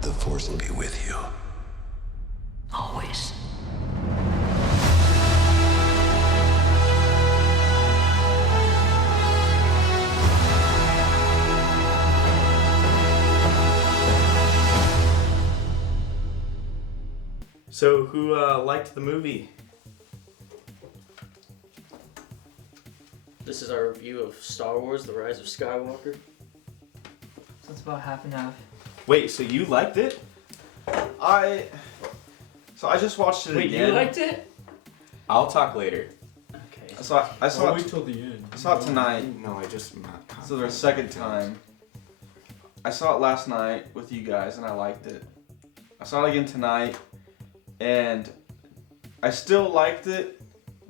The Force will be with you. Always. So, who liked the movie? This is our review of Star Wars: The Rise of Skywalker. So it's about half and half. Wait, so you liked it? I just watched it Wait, again. you liked it? I'll talk later. Okay. I saw Wait till the end. I saw it tonight. No, I just... So the second time. I saw it last night with you guys and I liked it. I saw it again tonight and I still liked it,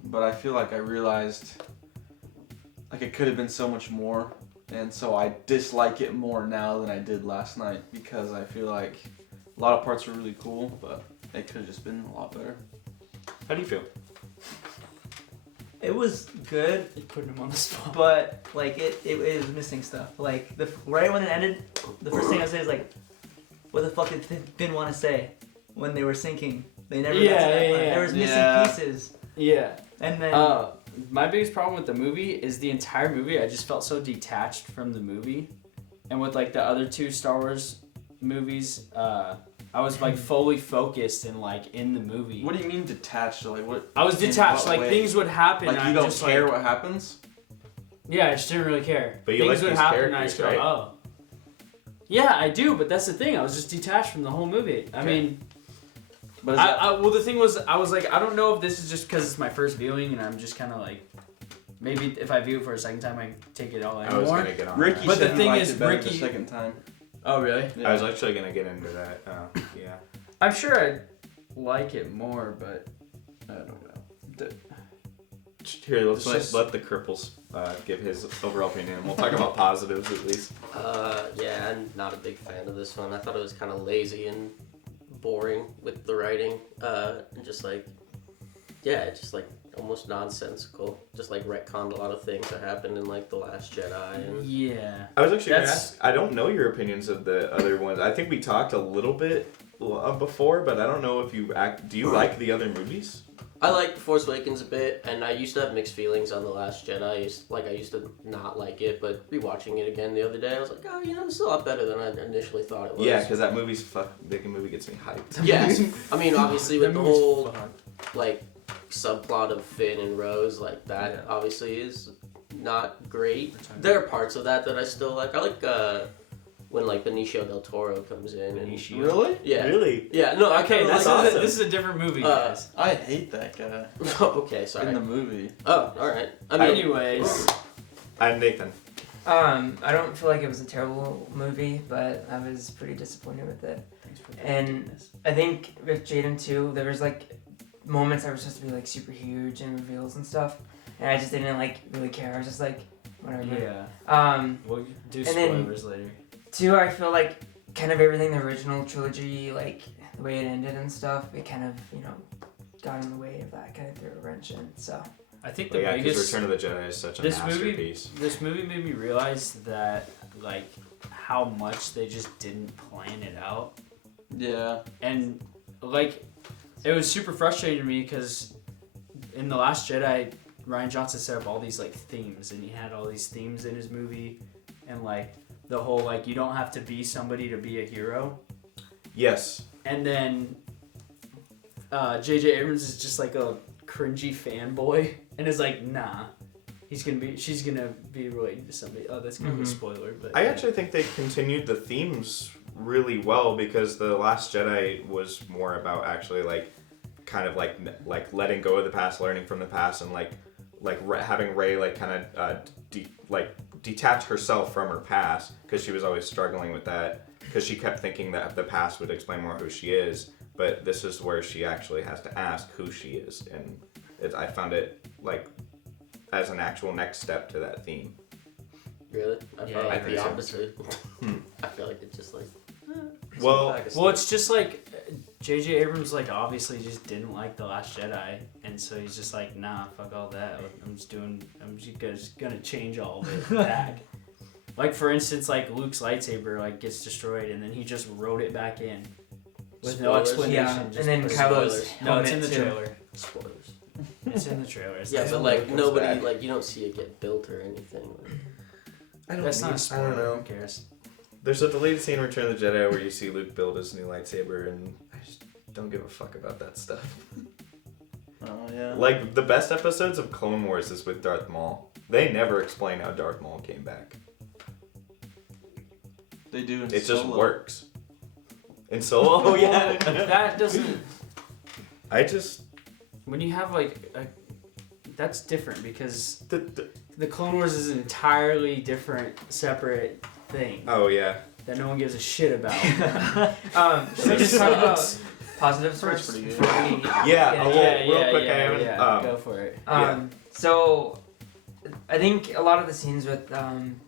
but I feel like I realized like it could have been so much more, and so I dislike it more now than I did last night because I feel like a lot of parts were really cool, but it could have just been a lot better. How do you feel? It was good, You're putting him on the spot. but like it was missing stuff. Like right when it ended, the first thing I say is like, what the fuck did Finn want to say when they were sinking? They never got to that part. There was missing pieces. Yeah. And then My biggest problem with the movie is the entire movie. I just felt so detached from the movie, and with like the other two Star Wars movies, I was like fully focused and like in the movie. What do you mean detached? Like what? I was detached. in what Like way? things would happen. Like and you I'm don't just care like, what happens? Yeah, I just didn't really care. But you things like would these happen, and I just go, characters, right? oh. Yeah, I do, but that's the thing. I was just detached from the whole movie. I mean, But is that, well, the thing was, I was like, I don't know if this is just because it's my first viewing, and I'm just kind of like, maybe if I view it for a second time, I take it all in I was more. going to get on Ricky that. But said the he thing liked is, it better Ricky- the second time. Oh, really? Yeah. I was actually going to get into that. Yeah. I'm sure I'd like it more, but I don't know. Here, let's It's just- let the cripples give his overall opinion. We'll talk about positives at least. Yeah, I'm not a big fan of this one. I thought it was kind of lazy and boring with the writing, and just like, yeah, just like almost nonsensical. Just like retconned a lot of things that happened in like The Last Jedi. And yeah. I was actually going to That's- ask, I don't know your opinions of the other ones. I think we talked a little bit before, but I don't know if you do you like the other movies? I like The Force Awakens a bit, and I used to have mixed feelings on The Last Jedi. I used to not like it, but rewatching it again the other day, I was like, oh, you know, it's a lot better than I initially thought it was. Yeah, because that movie gets me hyped. Yes, I mean, obviously with That the movie's whole fun. like subplot of Finn and Rose, like that Yeah. obviously is not great. There are parts of that I still like. I like when like Benicio del Toro comes in and Really? yeah, Really? yeah. No, I Okay, kinda that's like awesome. that. this is a different movie, guys. I hate that guy Okay, sorry. in the movie. Oh, all right. I mean, Anyways, I'm Nathan. I don't feel like it was a terrible movie, but I was pretty disappointed with it. And I think with Jaden too, there was like moments that were supposed to be like super huge and reveals and stuff, and I just didn't like really care. I was just like, whatever. yeah. we'll do and then- spoilers later. Two, I feel like kind of everything the original trilogy, like the way it ended and stuff, it kind of got in the way of that, kind of threw a wrench in. So I think But the yeah, because biggest Return of the Jedi is such a this movie masterpiece. this movie made me realize that like how much they just didn't plan it out. Yeah. And like it was super frustrating to me because in The Last Jedi, Rian Johnson set up all these like themes, and he had all these themes in his movie, and like the whole like you don't have to be somebody to be a hero. Yes. And then J.J. Abrams is just like a cringy fanboy and is like, nah, she's gonna be related to somebody. Oh, that's kind of a spoiler, but I actually think they continued the themes really well because The Last Jedi was more about actually like kind of like letting go of the past, learning from the past, and having Rey like kind of detach herself from her past because she was always struggling with that because she kept thinking that the past would explain more who she is, but this is where she actually has to ask who she is, and I found it like as an actual next step to that theme. really, I felt I like think the so. opposite. I feel like it just like. Well, It's Well, it's just like J.J. Abrams like obviously just didn't like The Last Jedi, and so he's just like, nah, fuck all that. I'm just gonna change all of it back. Like for instance, like Luke's lightsaber like gets destroyed, and then he just wrote it back in with no Spoilers. explanation. Yeah, just and then put it- Kylo's No, it's in helmet the too. trailer. Spoilers. It's in the trailer. It's Yeah, not- but like comes nobody, back. like you don't see it get built or anything. That's not a I spoiler. don't know. Who cares? There's a deleted scene in Return of the Jedi where you see Luke build his new lightsaber, and I just don't give a fuck about that stuff. Oh yeah. Like, the best episodes of Clone Wars is with Darth Maul. They never explain how Darth Maul came back. They do in It just Solo. works. In Solo, oh yeah. That doesn't. I just... When you have like a, that's different because The, the Clone Wars is an entirely different, separate thing oh yeah. that no one gives a shit about. Should we just talk about positives That's first? pretty good. before we Yeah, get a into little- it? real quick, I haven't, go for it. So, I think a lot of the scenes with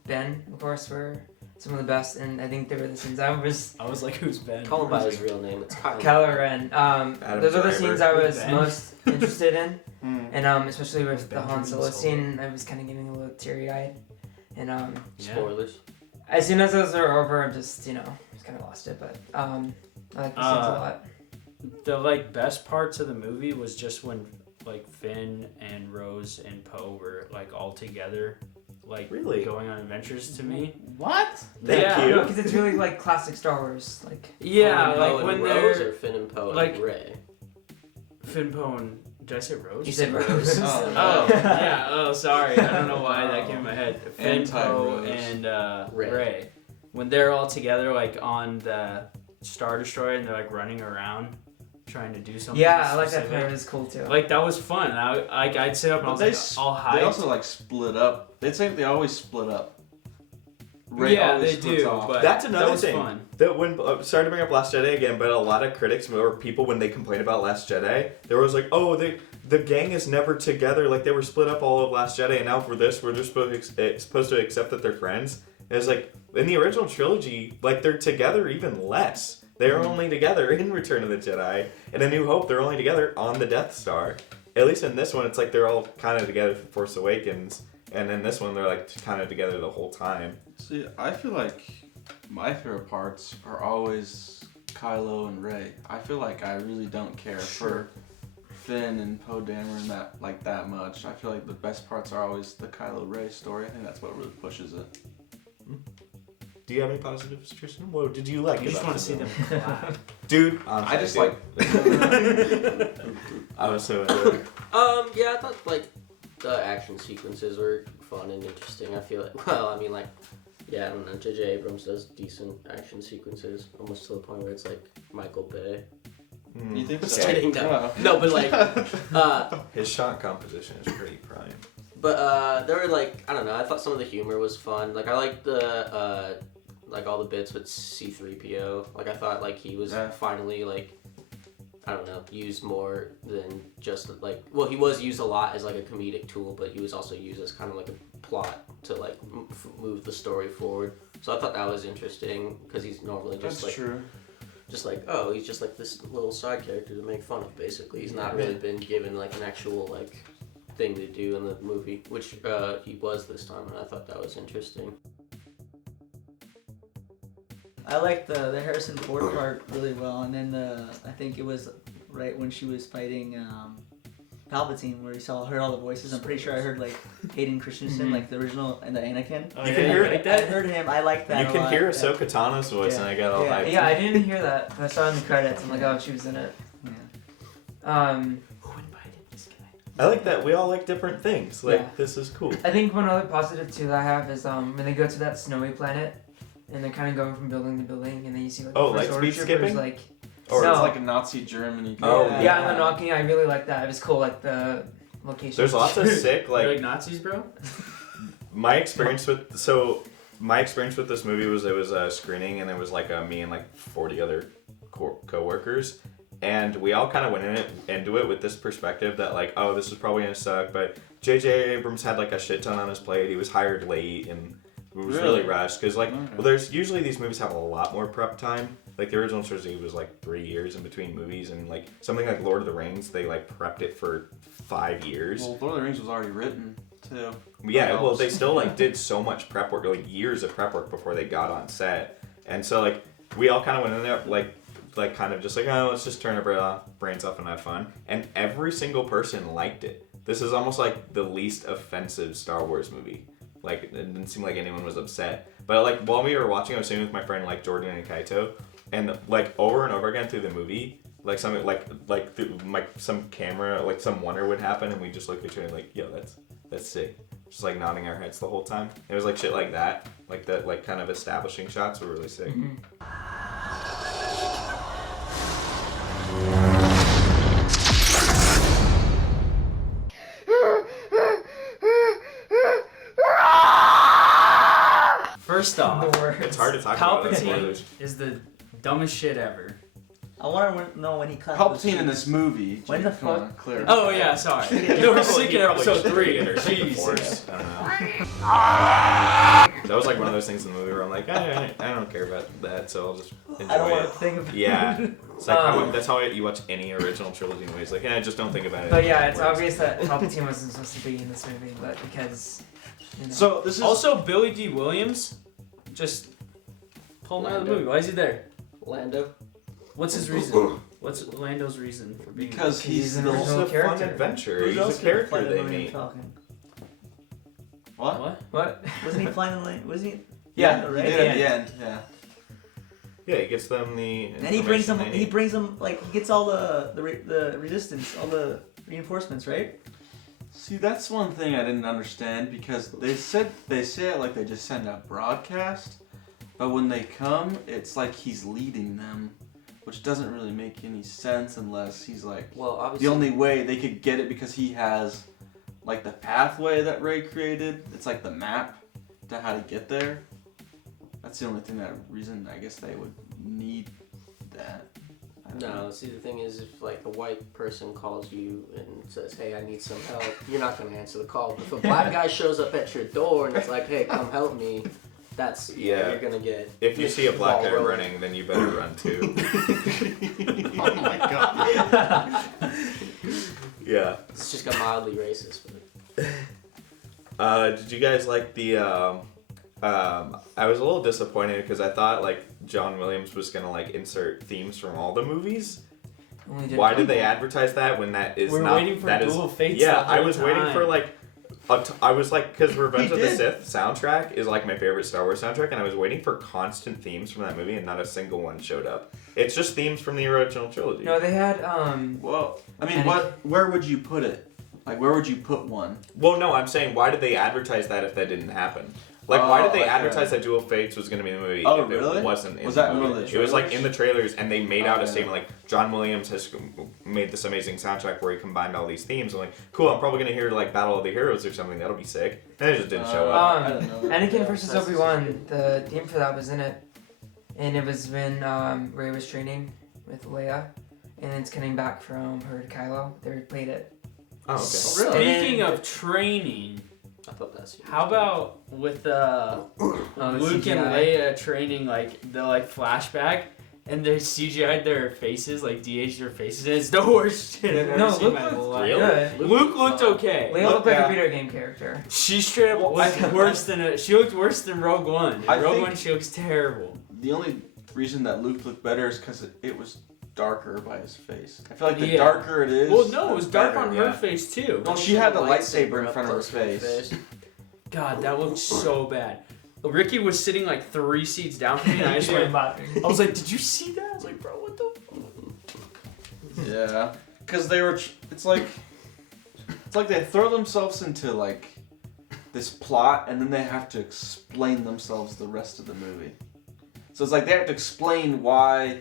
Ben, of course, were some of the best, and I think they were the scenes I was I was like, who's Ben? Call him by his real name. It's Kylo. Kylo Ren. Those are the Driver. scenes I was Ben. most interested in, Mm. and especially with the Ben Han from Solo Solo. scene, I was kind of getting a little teary-eyed, and Yeah. Spoilers. as soon as those were over, I just just kind of lost it. But I like the scenes a lot. The like best parts of the movie was just when like Finn and Rose and Poe were like all together, like Really? going on adventures. To me, What? Thank yeah, you. Because it's really like classic Star Wars, like yeah, Poe like and when Rose they're or Finn and Poe like- and Rey. Finn, Poe, and did I say Rose? you said Rose. Oh. Oh yeah. Oh, sorry. I don't know why that came in my head. Finn, Poe, Anti-Rose. and Rey. Rey. When they're all together, like on the Star Destroyer, and they're like running around, trying to do something. Yeah, I like that specific. part. It was cool too. Like that was fun. I'd sit up and I But was like all hyped. They also like split up. They say they always split up. Rey yeah, always they splits do. off. But That's another that was thing. fun. That when sorry to bring up Last Jedi again, but a lot of critics or people when they complain about Last Jedi, they were always like, "Oh, the gang is never together. Like they were split up all of Last Jedi, and now for this, we're just supposed to accept that they're friends." And it's like in the original trilogy, like they're together even less. They are only together in Return of the Jedi, and A New Hope. They're only together on the Death Star. At least in this one, it's like they're all kind of together for Force Awakens, and in this one, they're like kind of together the whole time. See, I feel like my favorite parts are always Kylo and Rey. I feel like I really don't care for Finn and Poe Dameron that much. I feel like the best parts are always the Kylo Rey story. I think that's what really pushes it. Do you have any positives, Tristan? What did you like? You just about want to the see film? them clap. Dude, I just do. like. I was so into it. Yeah, I thought like the action sequences were fun and interesting. I feel like, well, I mean, like, yeah, I don't know. J.J. Abrams does decent action sequences, almost to the point where it's like Michael Bay. You think Just so? kidding, no. Wow. No, but like, His shot composition is pretty prime. but there were like, I don't know. I thought some of the humor was fun. Like, I liked the like all the bits with C-3PO. Like, I thought like he was finally like, I don't know, used more than just like, well, he was used a lot as like a comedic tool, but he was also used as kind of like a plot to like move the story forward. So I thought that was interesting because he's normally just That's like, true. just like, oh, he's just like this little side character to make fun of. Basically, he's not really been given like an actual like thing to do in the movie, which he was this time, and I thought that was interesting. I liked the Harrison Ford part really well, and then I think it was right when she was fighting Palpatine, where you heard all the voices. I'm pretty sure I heard like Hayden Christensen, like the original, and the Anakin. Oh, You yeah, can you hear like I that? heard him. I liked that. You a can lot. hear Yeah. Ahsoka Tano's voice, Yeah. and I get all Yeah. hyped. Yeah, I didn't hear that. I saw it in the credits. I'm like, oh, she was in it. Yeah. Um, Who invited this guy? I like that we all like different things. Like, Yeah. this is cool. I think one other positive too that I have is when they go to that snowy planet, and they're kind of going from building to building, and then you see like Oh, the first like order speed troopers, skipping? like Or No. it's like a Nazi Germany. Oh, Yeah. yeah, and the knocking. I really like that. It was cool, like the location. There's lots of sick, Like, like, Nazis, bro? my experience with this movie was it was a screening, and it was like me and like 40 other co-workers, and we all kind of went into it with this perspective that like, oh, this is probably gonna suck, but J.J. Abrams had like a shit ton on his plate. He was hired late, and was Really? really rushed because like, Okay. well, there's usually these movies have a lot more prep time. Like the original trilogy was like 3 years in between movies, and like something like Lord of the Rings, they like prepped it for 5 years. Well, Lord of the Rings was already written too. Yeah, That well, they helps. still like did so much prep work, like years of prep work before they got on set, and so like we all kind of went in there like kind of just like, oh, let's just turn our brains off and have fun, and every single person liked it. This is almost like the least offensive Star Wars movie. Like it didn't seem like anyone was upset, but like while we were watching, I was sitting with my friend like Jordan and Kaito, and like over and over again through the movie, like something like through like some camera, like some wonder would happen, and we just looked at each other like, yo, that's sick. Just like nodding our heads the whole time. It was like shit like that, like the like kind of establishing shots were really sick. First off, The worst. It's hard to talk about that Palpatine spoilers. is the dumbest shit ever. I want to know when he clapped. Palpatine in this movie. When the Jake, come fuck- on, clear. Oh yeah, sorry. No, we're sick in episode 3. Jesus. I don't know. That was like one of those things in the movie where I'm like, I don't care about that, so I'll just enjoy I don't want it. to think about Yeah, it. it's like that's how you watch any original trilogy movies. Like, just don't think about it. But yeah, it's Works. obvious that Palpatine wasn't supposed to be in this movie, but because, you know. So this is Also, Billy D. Williams, just pull him out of the movie. Why is he there? Lando. What's his reason? What's Lando's reason for being because he's an the It's original a fun character. adventure. Who's He's else a gonna character fly the they Millennium made. Falcon? what? What? What? Wasn't he flying the lane? Was he? Yeah, Lando, He right? did at the end. Yeah. Yeah, he gets them the. And he brings them. information they He need. brings them like he gets all the resistance, all the reinforcements, right? See, that's one thing I didn't understand because they say it like they just send a broadcast, but when they come, it's like he's leading them, which doesn't really make any sense unless he's like Well, obviously. the only way they could get it because he has like the pathway that Ray created. It's like the map to how to get there. That's the only reason I guess they would need that. I don't know. No, see, the thing is, if like a white person calls you and says, "Hey, I need some help," you're not gonna answer the call. But if a black guy shows up at your door and it's like, "Hey, come help me," that's Yeah. you're gonna get. If you see a black guy ball rolling. running, then you better run too. Oh my god. Yeah. It's just got mildly racist. But Did you guys like the? I was a little disappointed because I thought like John Williams was gonna like insert themes from all the movies. Only did Why a did they couple. advertise that when that is We're not? waiting for that is- Duel of Fates. Yeah, the whole I was waiting time. for like. I was like, because Revenge He of the did. Sith soundtrack is like my favorite Star Wars soundtrack, and I was waiting for constant themes from that movie, and not a single one showed up. It's just themes from the original trilogy. No, they had Well, I mean, And- where would you put it? Like, where would you put one? Well, no, I'm saying why did they advertise that if that didn't happen? Like, why did they like advertise that Duel of Fates was going to be in the movie Oh, if really? it wasn't in Was the that in movie? one of the It was like trailers? in the trailers, and they made Oh, out a yeah. statement like, John Williams has made this amazing soundtrack where he combined all these themes. I'm like, cool, I'm probably going to hear like Battle of the Heroes or something. That'll be sick. And it just didn't show up. I don't know. Anakin versus That's- Obi-Wan. The theme for that was in it, and it was when Rey was training with Leia, and it's coming back from her to Kylo. They replayed it. Oh, okay. Oh, really? Speaking of training, I thought that's. how about with Oh, the Luke and CGI. Leia training like the flashback and they CGI'd their faces, like DH'd their faces, and it's the worst shit I've ever No, seen in Luke my whole looked life. good. Luke looked okay. Leia looked like yeah. a video game character. She straight up looked worse than she looked worse than Rogue One. In I Rogue think- One, she looks terrible. The only reason that Luke looked better is because it was darker by his face. I feel like the Yeah. darker it is. Well, no, it was the dark better, on yeah. her face too. Well, she had the lightsaber in front of her close to her face. God, that looked so bad. Ricky was sitting like 3 seats down from me, and I just went. Bother. I was like, "Did you see that?" I was like, "Bro, what the?" Yeah, because they were. It's like they throw themselves into like this plot, and then they have to explain themselves the rest of the movie. So it's like they have to explain why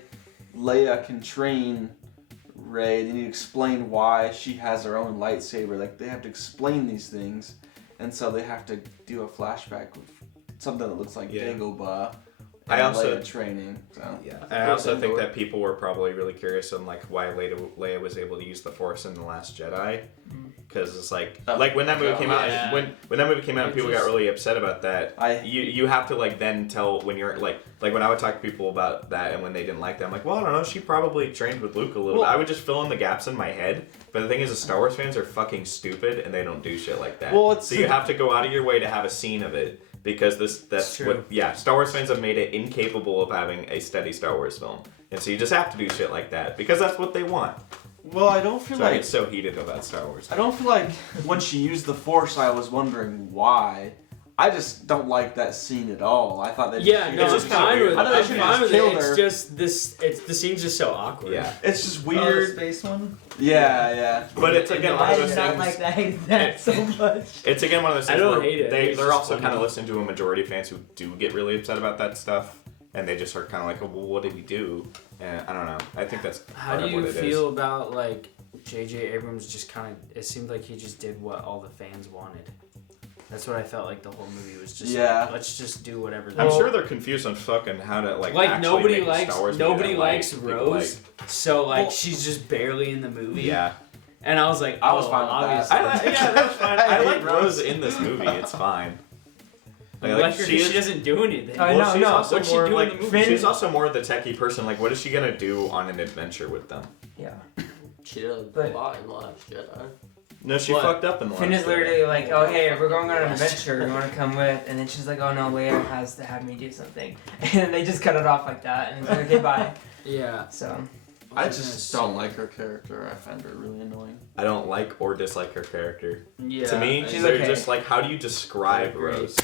Leia can train Rey. They need to explain why she has her own lightsaber. Like they have to explain these things, and so they have to do a flashback with something that looks like Yeah. Dagobah, I also Leia training. So. Yeah, I also think that people were probably really curious on like why Leia was able to use the Force in The Last Jedi, because it's like when that movie came out, when that movie came out, people got really upset about that. You have to like then tell when you're like when I would talk to people about that and when they didn't like that, I'm like, well, I don't know, she probably trained with Luke a little. I would just fill in the gaps in my head. But the thing is, the Star Wars fans are fucking stupid and they don't do shit like that. Well, so you have to go out of your way to have a scene of it. Because that's what, Star Wars fans have made it incapable of having a steady Star Wars film. And so you just have to do shit like that, because that's what they want. Well, I don't feel I like... get so heated about Star Wars. I don't feel like when she used the Force, I was wondering why. I just don't like that scene at all. I thought that... Yeah, no, I'm fine with it. I'm fine with it. killed It's her. just, the scene's just so awkward. Yeah. It's just Oh, the weird. space one? Yeah. But it's again one I of those did not things... like that. I hated that so much. It's again one of those things I don't where hate it. It's they're just also funny. kind of listening to a majority of fans who do get really upset about that stuff. And they just are kind of like, oh, well, what did he do? And I don't know. I think that's How part do of what you it feel is. about, like, J.J. Abrams just kind of... It seemed like he just did what all the fans wanted. That's what I felt like the whole movie was just like, let's just do whatever they I'm want. sure they're confused on fucking how to, like actually nobody make likes Star Wars movie nobody that, likes people Rose, so like Well- she's just barely in the movie. Yeah. And I was like, I was fine with obviously. that. That's fine. I hate like Rose. Rose in this movie. It's fine. Like her 'cause she doesn't do anything. I know, she's no. also What's she more doing like in the movie? she's also more the techie person. Like, what is she gonna do on an adventure with them? Yeah. She did a But- lot in Last Jedi. No, she What? fucked up in the Finn last is Jedi. literally like, oh hey, we're going on an adventure. You want to come with? And then she's like, oh no, Leia has to have me do something. And they just cut it off like that. And it's like, okay, bye. Yeah. So. I just don't like her character. I find her really annoying. I don't like or dislike her character. Yeah. To me, She's they're okay. just like, how do you describe I agree. Rose?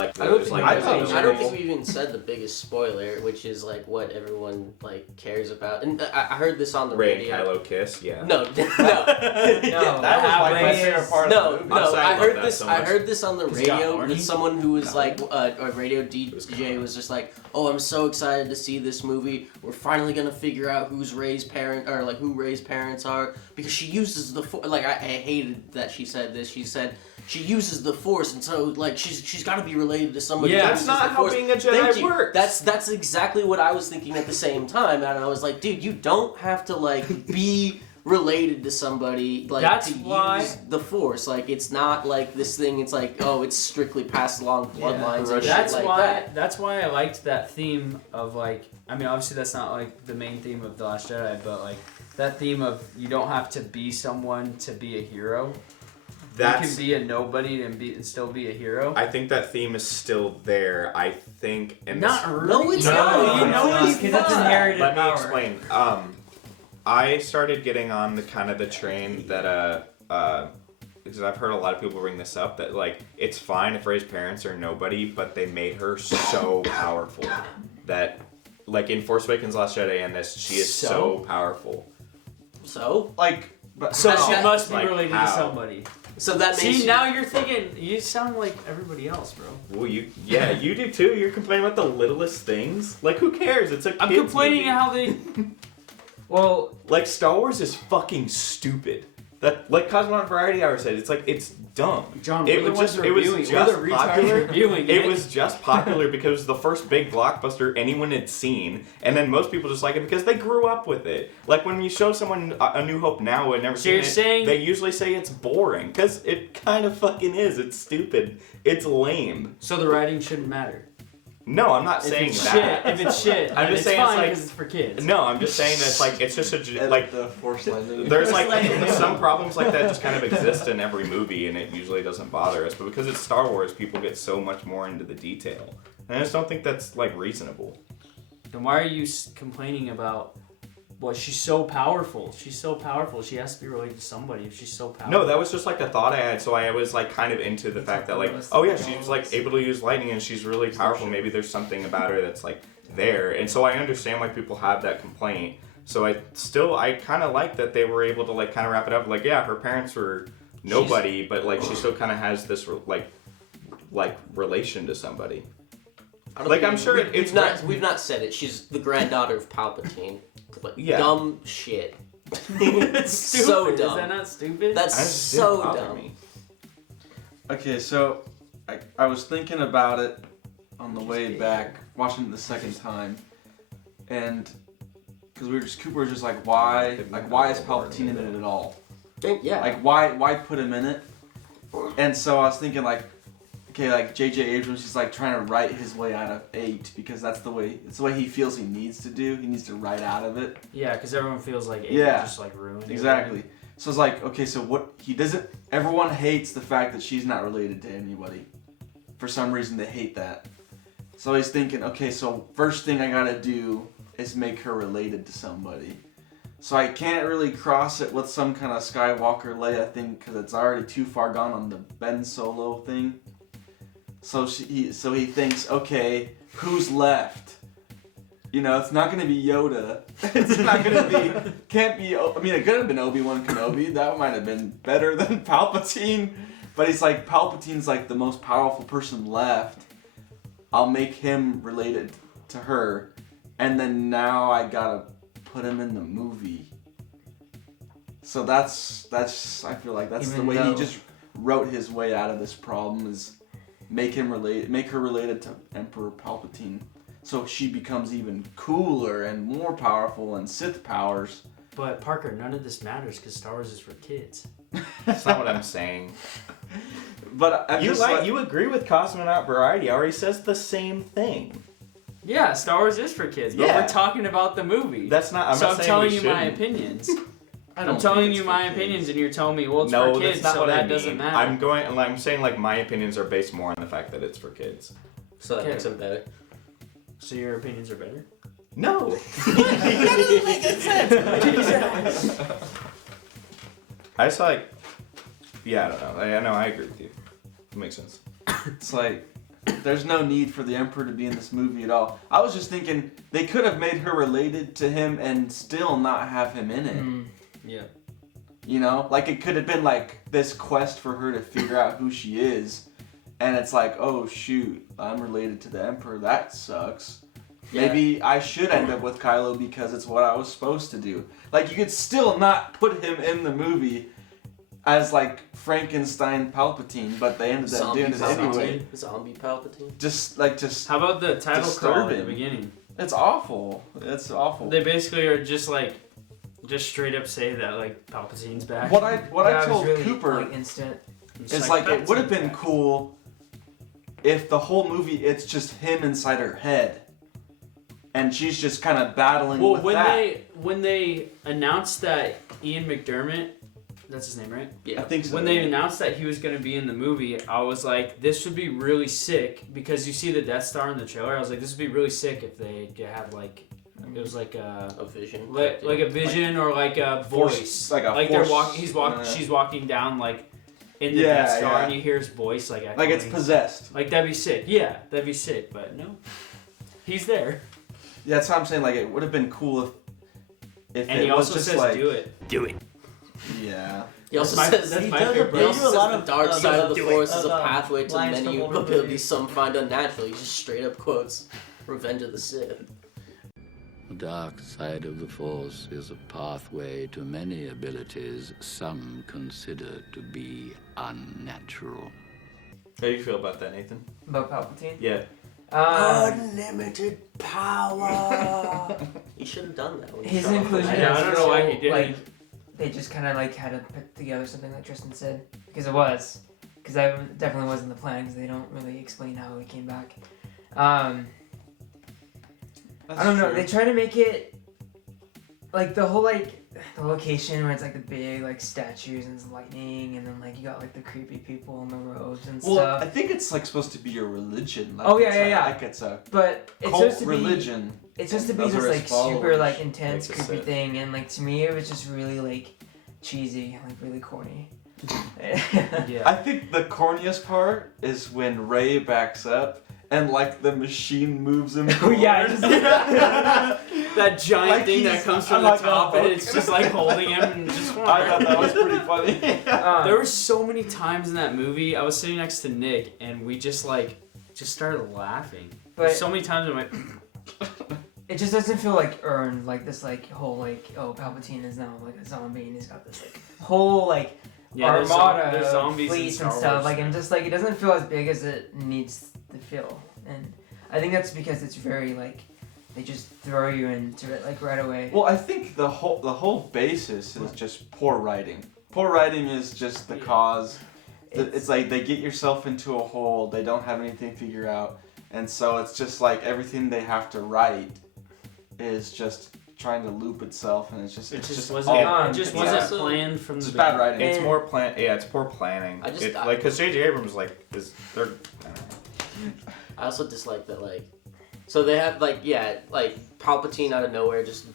Like, I don't Rose, think, like, I don't think we even said the biggest spoiler, which is like what everyone like cares about. And I heard this on the Ray and radio. Kylo kiss. Yeah. No, no. No, that was like my Leia favorite is- part No, of the movie. no, Honestly, I I love heard that this. so I much. heard this on the He's got radio horny. with someone who was like a radio DJ was just like, "Oh, I'm so excited to see this movie. We're finally gonna figure out who's Ray's parent or like who Ray's parents are because she uses the like I hated that she said this. She said she uses the Force, and so like she's got to be related to somebody. Yeah, who That's uses not the how Force. being a Thank Jedi you. works. That's exactly what I was thinking at the same time, and I was like, dude, you don't have to like be related to somebody like That's to why- use the Force. Like it's not like this thing. It's like it's strictly passed along bloodlines and shit That's like why. that. That's why I liked that theme of like. I mean, obviously that's not like the main theme of The Last Jedi, but like that theme of you don't have to be someone to be a hero. You can be a nobody and still be a hero. I think that theme is still there. I think, and Not really. No, it's No, not. no, You know no, it's because that's not. inherited let me power. explain. I started getting on the kind of the train that because I've heard a lot of people bring this up that like it's fine if Rey's parents are nobody, but they made her so powerful that like in Force Awakens, Last Jedi, and this she is so powerful. So Like, but So How? she must be Like, related how? to somebody. that makes See, now you're thinking. You sound like everybody else, bro. Well, you do too. You're complaining about the littlest things. Like, who cares? It's a I'm kid's complaining movie. how they. Well, Like, Star Wars is fucking stupid. That, like Cosmonaut Variety Hour said, it's like, it's dumb. John, It we're the was ones just- it was reviewing. just We're the retards popular. reviewing It was just popular because it was the first big blockbuster anyone had seen, and then most people just like it because they grew up with it. Like, when you show someone A New Hope now who had never So seen you're it, saying- they usually say it's boring, because it kind of fucking is. It's stupid. It's lame. So the writing shouldn't matter. No, I'm not If saying it's that. shit, if it's shit, I'm then just it's saying it's fine like- because it's for kids. No, I'm just saying that it's like, it's just a, like like, the Force landing. there's like Like- some problems like that just kind of exist in every movie, and it usually doesn't bother us. But because it's Star Wars, people get so much more into the detail, and I just don't think that's like reasonable. Then why are you complaining about? Well, she's so powerful. She's so powerful. She has to be related to somebody if she's so powerful. No, that was just like a thought I had, so I was like kind of into the fact that like, oh yeah, she's like able to use lightning and she's really powerful. Maybe there's something about her that's like there, and so I understand why people have that complaint. So I kind of like that they were able to like kind of wrap it up. Like, yeah, her parents were nobody, but like she still kind of has this like relation to somebody. I don't Like, think I'm sure it's we've not said it. She's the granddaughter of Palpatine. Like, Yeah. dumb shit. It's stupid. So Is dumb. that not stupid? That's I just so didn't bother dumb. me. Okay, so I was thinking about it on the way back watching it the second time, and because Cooper was just like, why is Palpatine in it at all? Yeah. Like, why put him in it? And so I was thinking, like, okay, like J.J. Abrams, he's like trying to write his way out of 8 because it's the way he feels he needs to do. He needs to write out of it. Yeah, because everyone feels like 8 just like ruined. Exactly. So it's like, okay, so what he doesn't. Everyone hates the fact that she's not related to anybody. For some reason, they hate that. So he's thinking, okay, so first thing I gotta do is make her related to somebody. So I can't really cross it with some kind of Skywalker Leia thing because it's already too far gone on the Ben Solo thing. So he thinks, okay, who's left? You know, it's not gonna be Yoda. It's not gonna be. Can't be. I mean, it could have been Obi-Wan Kenobi. That might have been better than Palpatine. But he's like, Palpatine's like the most powerful person left. I'll make him related to her, and then now I gotta put him in the movie. So that's I feel like that's Even the way though- he just wrote his way out of this problem is make her related to Emperor Palpatine, so she becomes even cooler and more powerful and Sith powers. But Parker, none of this matters because Star Wars is for kids. That's not what I'm saying. But I'm just like, you agree with Cosmonaut Variety already says the same thing. Yeah, Star Wars is for kids, but Yeah. we're talking about the movie. That's not. I'm so not I'm saying telling we you my shouldn't. opinions. I don't I'm telling think you it's my for kids. opinions, and you're telling me, well, it's No, for that's kids, not so what I that mean. doesn't matter. I'm saying like my opinions are based more on the fact that it's for kids. So that Okay. makes him better. So your opinions are better? No. I just like, yeah, I don't know. I know I agree with you. It makes sense. It's like, there's no need for the Emperor to be in this movie at all. I was just thinking they could have made her related to him and still not have him in it. Yeah. You know, like it could have been like this quest for her to figure out who she is, and it's like, oh shoot, I'm related to the Emperor. That sucks. Yeah. Maybe I should end up with Kylo because it's what I was supposed to do. Like you could still not put him in the movie as like Frankenstein Palpatine, but they ended up doing it anyway. Zombie Palpatine. Just How about the title card at the Disturbing. beginning? it's awful. It's awful. They basically are just straight up say that like Palpatine's back. What I That was told really, Cooper like, instant. is like it would have been cool if the whole movie it's just him inside her head, and she's just kind of battling Well, with when that. when they announced that Ian McDermott, that's his name, right? I Yeah. think so. When they announced that he was going to be in the movie, I was like, this would be really sick because you see the Death Star in the trailer. I was like, this would be really sick if they had like, it was like a vision. like a vision or like a Force- voice. like a they're force- walking. She's walking down like in the Death Star, and you hear his voice like echoing. like it's possessed. Like that'd be sick. Yeah, that'd be sick. But no, he's there, Yeah, that's what I'm saying. Like it would have been cool if and it he was also just says, like "Do it." Do it. yeah. He also That's my- says that's He my does favorite. They also do a says lot the of dark side of the do Force it. is a pathway to lines many from older abilities movies. some find unnatural. He just straight up quotes Revenge of the Sith. The dark side of the Force is a pathway to many abilities some consider to be unnatural. How do you feel about that, Nathan? About Palpatine. Yeah. Unlimited power. He should have done that. When he His shot off the inclusion. I know, I is don't know why he so, didn't. Like, they just kind of like had to put together something like Tristan said because it was because that definitely wasn't the plan because they don't really explain how he came back. That's I don't know. true. They try to make it like the whole like the location where it's like the big like statues and it's lightning and then like you got like the creepy people in the robes and Well, I stuff. think it's like supposed to be a religion. Like Oh, yeah, it's yeah, yeah. Like it's a But it's cult supposed to be religion. it's supposed to be Those this are his like super followers, like intense like the creepy Sith. thing and like to me it was just really like cheesy like really corny. Yeah. I think the corniest part is when Ray backs up and like the machine moves him. Oh, yeah, forward. That giant Like thing that he's- comes from like the a top and book. it's just like holding him and just I thought that was pretty funny. There were so many times in that movie I was sitting next to Nick and we just started laughing. But So many times I went, it just doesn't feel like earned like this like whole like oh Palpatine is now like a zombie and he's got this like whole like there's armada there's of zombies in fleets Star and stuff Wars. like and just like it doesn't feel as big as it needs to feel and I think that's because it's very like they just throw you into it like right away. Well, I think the whole basis is just poor writing. Poor writing is just the cause. It's like they get yourself into a hole. They don't have anything figured out, and so it's just like everything they have to write is just trying to loop itself, and it's just wasn't Yeah. planned from the It's bad writing. It's more it's poor planning. I just- like because J.J. Abrams they're. I don't know. I also dislike that like, so they have like Palpatine out of nowhere just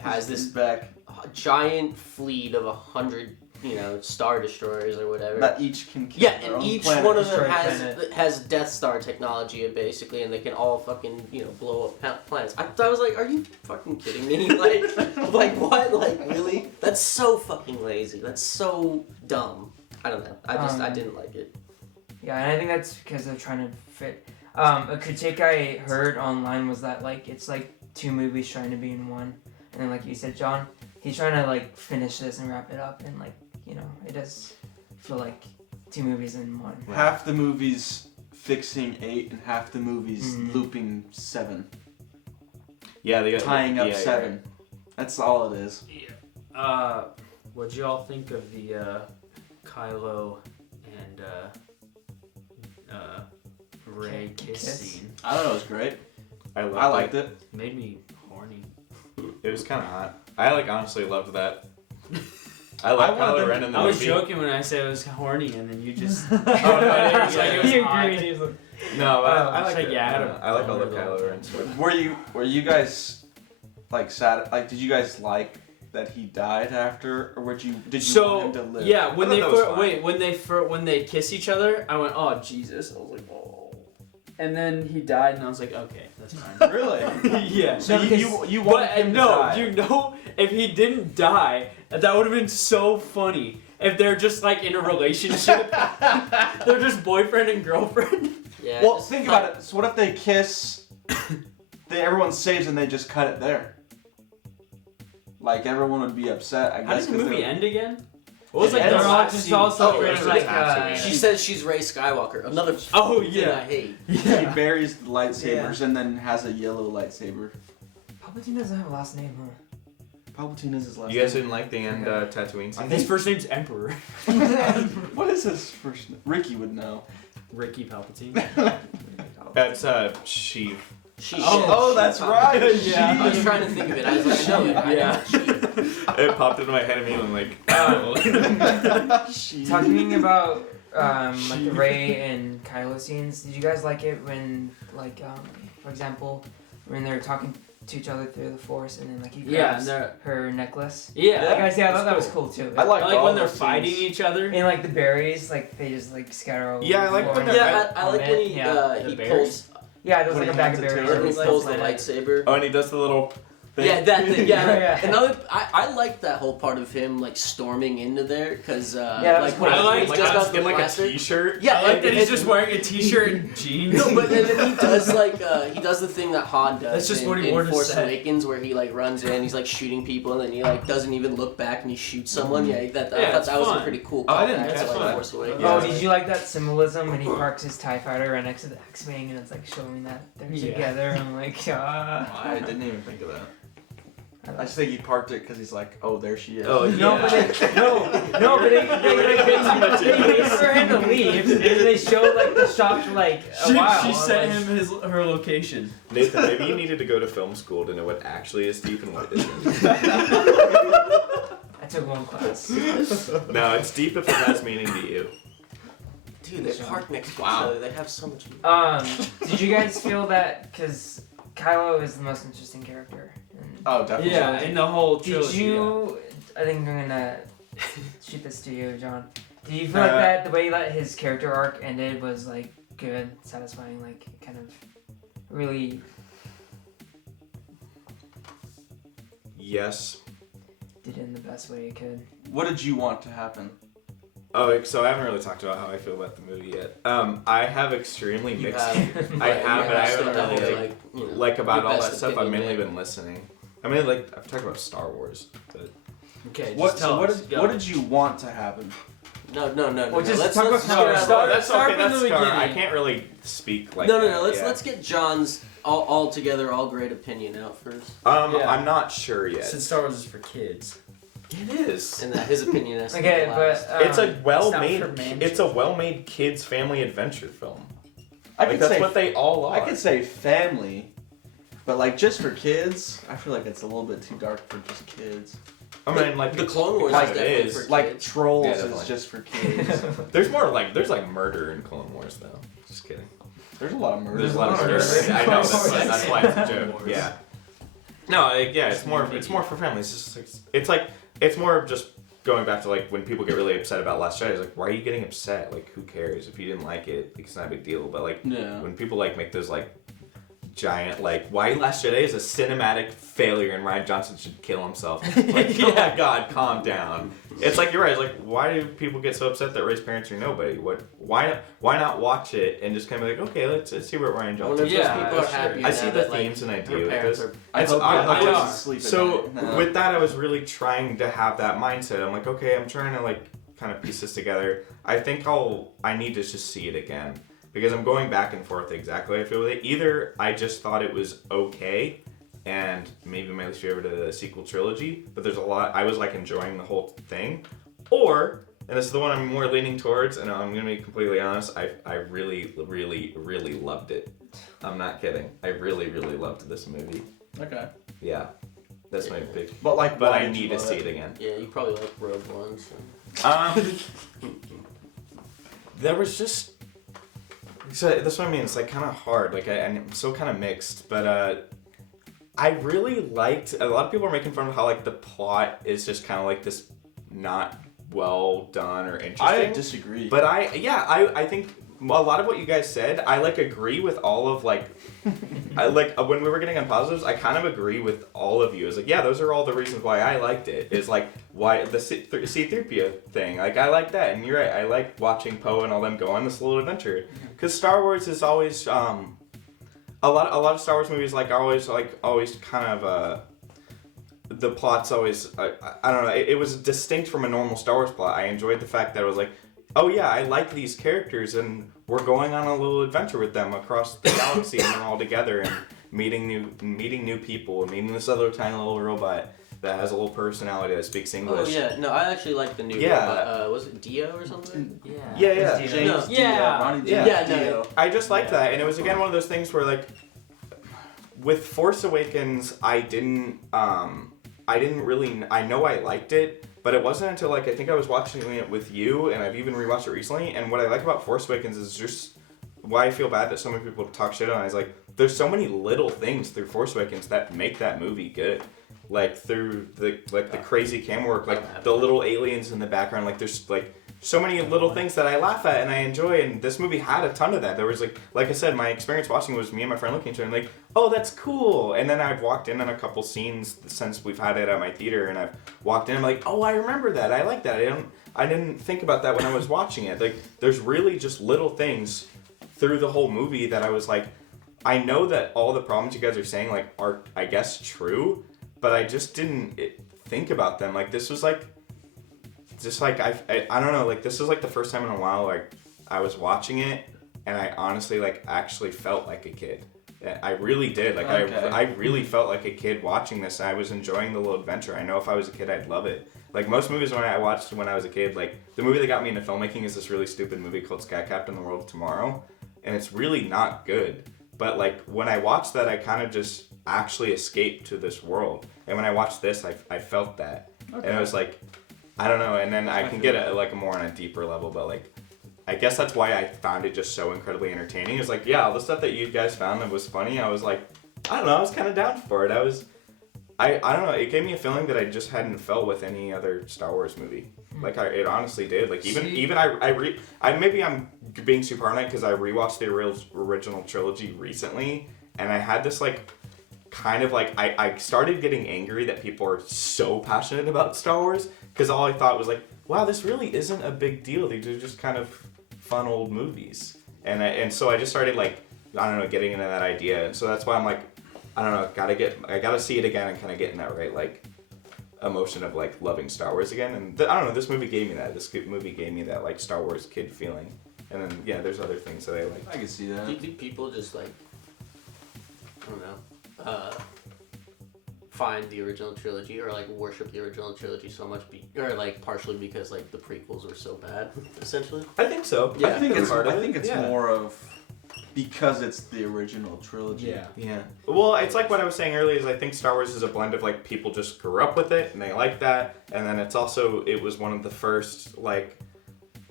has this back giant fleet of 100 Star Destroyers or whatever. that each can kill Yeah, their and own each planet. one of them Destroy has Death Star technology basically, and they can all fucking blow up planets. I was like, are you fucking kidding me? Like what? Like really? That's so fucking lazy. That's so dumb. I don't know. I didn't like it. Yeah, and I think that's because they're trying to fit. A critique I heard online was that like it's like 2 movies trying to be in one, and then, like you said, John, he's trying to like finish this and wrap it up, and like it does feel like 2 movies in one. Half the movies fixing 8 and half the movies looping 7. Yeah, they got Tying up yeah, 7. right. That's all it is. What'd you all think of the Kylo and Rey kiss scene? I thought it was great. I liked it. Made me horny. It was kind of hot. I honestly loved that. I like Kylo Ren in the I was movie. joking when I said it was horny, and then you just. Oh, no, it was like, it was He hot. agreed. He was like, No, I it's like like, it. yeah, I had I, a don't know. I like all the boner the Kylo whole Ren time. stuff. Were you guys like sad? Like, did you guys like that he died after, or did you want him to live? Yeah, when I they thought that was fine. when they kiss each other, I went, oh Jesus! I was like, oh. And then he died, and I was like, okay, that's fine. Really? Yeah. So No, you wanted him to no, die. if he didn't die, that would have been so funny. If they're just like in a relationship, they're just boyfriend and girlfriend. Yeah. Well, just think like- about it. So what if they kiss? Everyone saves and they just cut it there. Like everyone would be upset. I How guess. did the 'cause movie they- end again? What was It like the ends- they're all last just scene? all Oh, celebrating it's like like She says she's Rey Skywalker. Another Oh, thing yeah. I hate. She buries the lightsabers and then has a yellow lightsaber. Palpatine doesn't have a last name, huh? Palpatine is his last You guys name. didn't like the end Tatooine scene? His first name's Emperor. What is his first name? Ricky would know. Ricky Palpatine. That's Sheev. Oh, that's right. Yeah. I was trying to think of it. I was like, I know it. I know Yeah. it. It popped into my head immediately. Like, Talking about like the Rey and Kylo scenes, did you guys like it when like for example when they're talking to each other through the Force and then like he Yeah, grabs and they're her necklace? yeah. Like I say, I thought That's that was cool. cool too. I like all when they're those fighting scenes. each other. And like the berries, like they just like scatter over. Yeah, I the like floor when and, they're- Yeah, I like when he The he bears? pulls yeah, there's when like a he bag of hands it to berries. her. when he and pulls the stuff like lightsaber. oh, and he does the little thing. Yeah, that thing. Yeah. Yeah. Another, I like that whole part of him like storming into there because that was like cool. when I he like just got the in like a blaster. t-shirt. Yeah, I like and- that he's and- just wearing a t-shirt and jeans. No, but then he does like he does the thing that Han does. That's just in, what he in wore to Force set. Awakens, where he like runs in, he's like shooting people, and then he like doesn't even look back and he shoots someone. Yeah, I Yeah, thought it's that was a fun. pretty cool. Oh, I didn't callback catch to, like, that. Force Awakens. Oh, did you like that symbolism when he parks his TIE fighter right next to the X-Wing and it's like showing that they're Yeah. together? I'm like, I didn't even think of that. I just think he parked it because he's like, oh, there she is. Oh, No, but they, no, but they wait for him to leave, and they showed like the shot for like a while. She sent like, him her location. Nathan, maybe you needed to go to film school to know what actually is deep and what isn't. I took one class. No, it's deep if it has meaning to you. Dude, they park next to each Wow. other. They have so much. Did you guys feel that? Because Kylo is the most interesting character. And Oh, definitely. Yeah, in the whole did trilogy. you? I think I'm gonna shoot this to you, John. Do you feel like that the way that his character arc ended was like good, satisfying, like kind of really? Yes. Did it in the best way it could. What did you want to happen? Oh, so I haven't really talked about how I feel about the movie yet. I have extremely You mixed. have, I have, but I haven't still have, really like, you know, like about your all best that stuff. I've opinion mainly there. been listening. I mean, like I've talked about Star Wars, but Okay, just What tell us. Go. what did you want to happen? No. Well, just Let's talk about get Star- out of Star- the way. That's start okay. from That's the Star. beginning. I can't really speak like No. that. Let's get John's all together, all great opinion out first. Yeah. I'm not sure yet. Since Star Wars is for kids. It is. And that his opinion has to Okay, be last. but It's a not well-made. for man It's a well-made kids family adventure film. I Like could that's say what they all are. I could say family, but like just for kids, I feel like it's a little bit too dark for just kids. I mean, like the Clone Wars like is it definitely is. for Like kids. Trolls Yeah, is definitely. just for kids. There's more like there's like murder in Clone Wars though. Just kidding. There's a lot of murder. There's a lot of Clone murder. Wars. I know that's why it's a Clone joke. Wars. Yeah. No, yeah, it's more for families. It's more of just going back to like when people get really upset about Last Jedi. It's like, why are you getting upset? Like, who cares if you didn't like it? Like, it's not a big deal. But like Yeah. when people like make those like giant like why Last Jedi is a cinematic failure and Ryan Johnson should kill himself. Like, oh my God, calm down. It's like you're right. It's like why do people get so upset that Rey's parents are nobody? Why not watch it and just kind of be like, okay, let's see what Ryan I wonder Johnson. if Yeah, those people are sure. happy I now see the that, like, themes and I her do. parents are. I hope I you was- can sleep at So night. No. with that, I was really trying to have that mindset. I'm like, okay, I'm trying to like kind of piece this together. I think I need to just see it again because I'm going back and forth exactly how I feel with it. Either I just thought it was okay and maybe my least favorite of the sequel trilogy, but there's a lot I was like enjoying the whole thing, or and this is the one I'm more leaning towards, and I'm gonna be completely honest, I really loved it. I'm not kidding. I really loved this movie. Okay. Yeah, that's my big. But like, But why I did you need to love see it again. Yeah, you probably like Rogue One. So. There was just. So that's what I mean. It's like kind of hard. Like I'm so kind of mixed, but I really liked. A lot of people are making fun of how like the plot is just kind of like this not well done or interesting. I disagree. But I think a lot of what you guys said, I like agree with all of like, I like when we were getting on positives, I kind of agree with all of you. It's like, yeah, those are all the reasons why I liked it. Is like why the C-3PO thing. Like I like that, and you're right. I like watching Poe and all them go on this little adventure because Star Wars is always a lot of Star Wars movies like always kind of the plot's always I don't know, it was distinct from a normal Star Wars plot. I enjoyed the fact that it was like, oh yeah, I like these characters and we're going on a little adventure with them across the galaxy and they're all together and meeting new people and meeting this other tiny little robot that has a little personality that speaks English. Oh yeah, no, I actually like the new Yeah. robot. Was it Dio or something? Yeah. It's James Dino. Dio, Yeah. Ronnie Yeah. James Yeah, no. Dio. I just liked that, and it was again one of those things where like with Force Awakens, I didn't really. I know I liked it, but it wasn't until like I think I was watching it with you, and I've even rewatched it recently. And what I like about Force Awakens is just why I feel bad that so many people talk shit on it. Is like there's so many little things through Force Awakens that make that movie good. Like through the crazy camera work, like the little aliens in the background. Like there's like so many little things that I laugh at and I enjoy, and this movie had a ton of that. There was like I said, my experience watching was me and my friend looking at each other and like, oh, that's cool. And then I've walked in on a couple scenes since we've had it at my theater, and I've walked in and I'm like, oh, I remember that. I like that. I didn't think about that when I was watching it. Like there's really just little things through the whole movie that I was like, I know that all the problems you guys are saying like are I guess true, but I just didn't think about them. Like this was like. Just like I don't know, like this was like the first time in a while like I was watching it and I honestly like actually felt like a kid. I really did. Like Okay. I really felt like a kid watching this. I was enjoying the little adventure. I know if I was a kid I'd love it. Like most movies when I watched when I was a kid, like the movie that got me into filmmaking is this really stupid movie called Sky Captain: The World of Tomorrow, and it's really not good. But like when I watched that, I kind of just actually escaped to this world. And when I watched this, I felt that. Okay. And I was like, I don't know, and then I can get it like more on a deeper level, but like, I guess that's why I found it just so incredibly entertaining. It's like, yeah, all the stuff that you guys found that was funny, I was like, I don't know, I was kind of down for it. I don't know, it gave me a feeling that I just hadn't felt with any other Star Wars movie. Like, it honestly did. Like, maybe I'm being super hard on it because I rewatched the original trilogy recently, and I had this like, kind of like, I started getting angry that people are so passionate about Star Wars. Because all I thought was like, wow, this really isn't a big deal. These are just kind of fun old movies. And so I just started like, I don't know, getting into that idea. And so that's why I'm like, I don't know, I gotta see it again and kind of getting that right. Like, emotion of like loving Star Wars again. And I don't know, this movie gave me that. This movie gave me that like Star Wars kid feeling. And then yeah, there's other things that I like. I can see that. Do you think people just like, I don't know, find the original trilogy or like worship the original trilogy so much, or like partially because like the prequels were so bad, essentially? I think so. Yeah, I think it's part of it. it's Yeah. more of because it's the original trilogy. Yeah. Yeah. Well, it's like what I was saying earlier is I think Star Wars is a blend of like people just grew up with it and they like that, and then it's also it was one of the first like.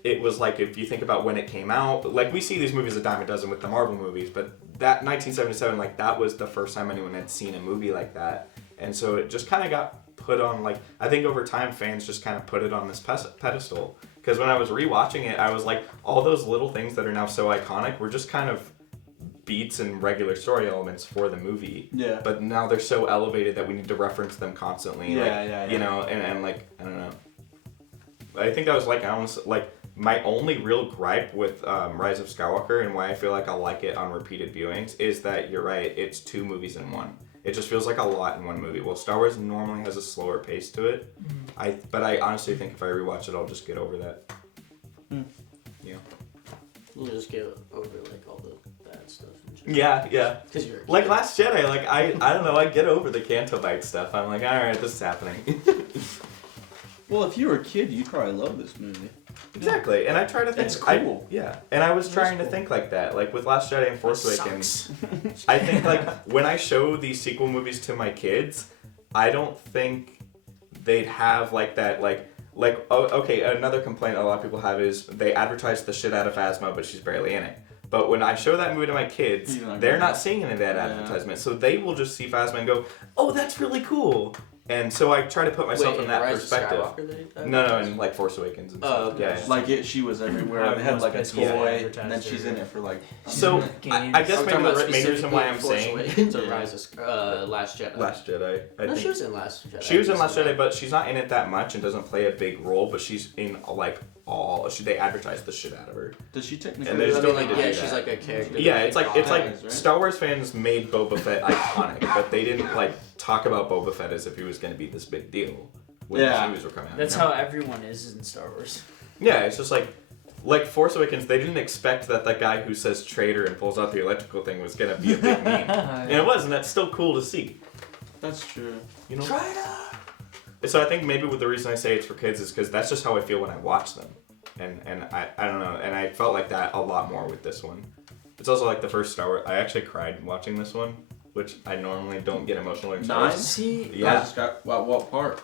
It was like, if you think about when it came out, like we see these movies a dime a dozen with the Marvel movies, but that 1977, like that was the first time anyone had seen a movie like that. And so it just kind of got put on, like, I think over time fans just kind of put it on this pedestal. Because when I was rewatching it, I was like, all those little things that are now so iconic were just kind of beats and regular story elements for the movie. Yeah. But now they're so elevated that we need to reference them constantly. Yeah, like, yeah. You know, and like, I don't know. I think that was like, I almost, like, my only real gripe with Rise of Skywalker and why I feel like I'll like it on repeated viewings is that you're right, it's 2 movies in one. It just feels like a lot in one movie. Well, Star Wars normally has a slower pace to it. But I honestly think if I rewatch it, I'll just get over that. Yeah. You just get over like all the bad stuff. Yeah. Because you're Like Last Jedi, like I don't know, I get over the Canto Bight stuff. I'm like, all right, this is happening. Well, if you were a kid, you'd probably love this movie. Exactly, and I try to think. It's cool. And I was trying to cool. think like that, like with Last Jedi and Force Awakens. I think like when I show these sequel movies to my kids, I don't think they'd have like that okay. Another complaint a lot of people have is they advertise the shit out of Phasma, but she's barely in it. But when I show that movie to my kids, they're not seeing any of that advertisement, so they will just see Phasma and go, "Oh, that's really cool." And so I try to put myself in that perspective. No, in like Force Awakens and stuff. Okay. Yeah. Like she was everywhere. They had like a toy, and then she's in it for like. So I guess maybe the main reason why I'm saying Last Jedi. Last Jedi. No, she was in Last Jedi. She was in Last Jedi, but she's not in it that much and doesn't play a big role. But she's in like all. They advertise the shit out of her. Does she technically? And there's still she's like a character. Yeah, it's like right? Star Wars fans made Boba Fett iconic, but they didn't like talk about Boba Fett as if he was going to be this big deal when the movies were coming out. That's how everyone is in Star Wars. Yeah, it's just like Force Awakens. They didn't expect that guy who says traitor and pulls out the electrical thing was going to be a big meme, and it was, and that's still cool to see. That's true. You know. Traitor. So I think maybe the reason I say it's for kids is because that's just how I feel when I watch them. And I don't know, and I felt like that a lot more with this one. It's also like the first Star Wars. I actually cried watching this one, which I normally don't get emotional or excited. 9? See, Yeah. What part?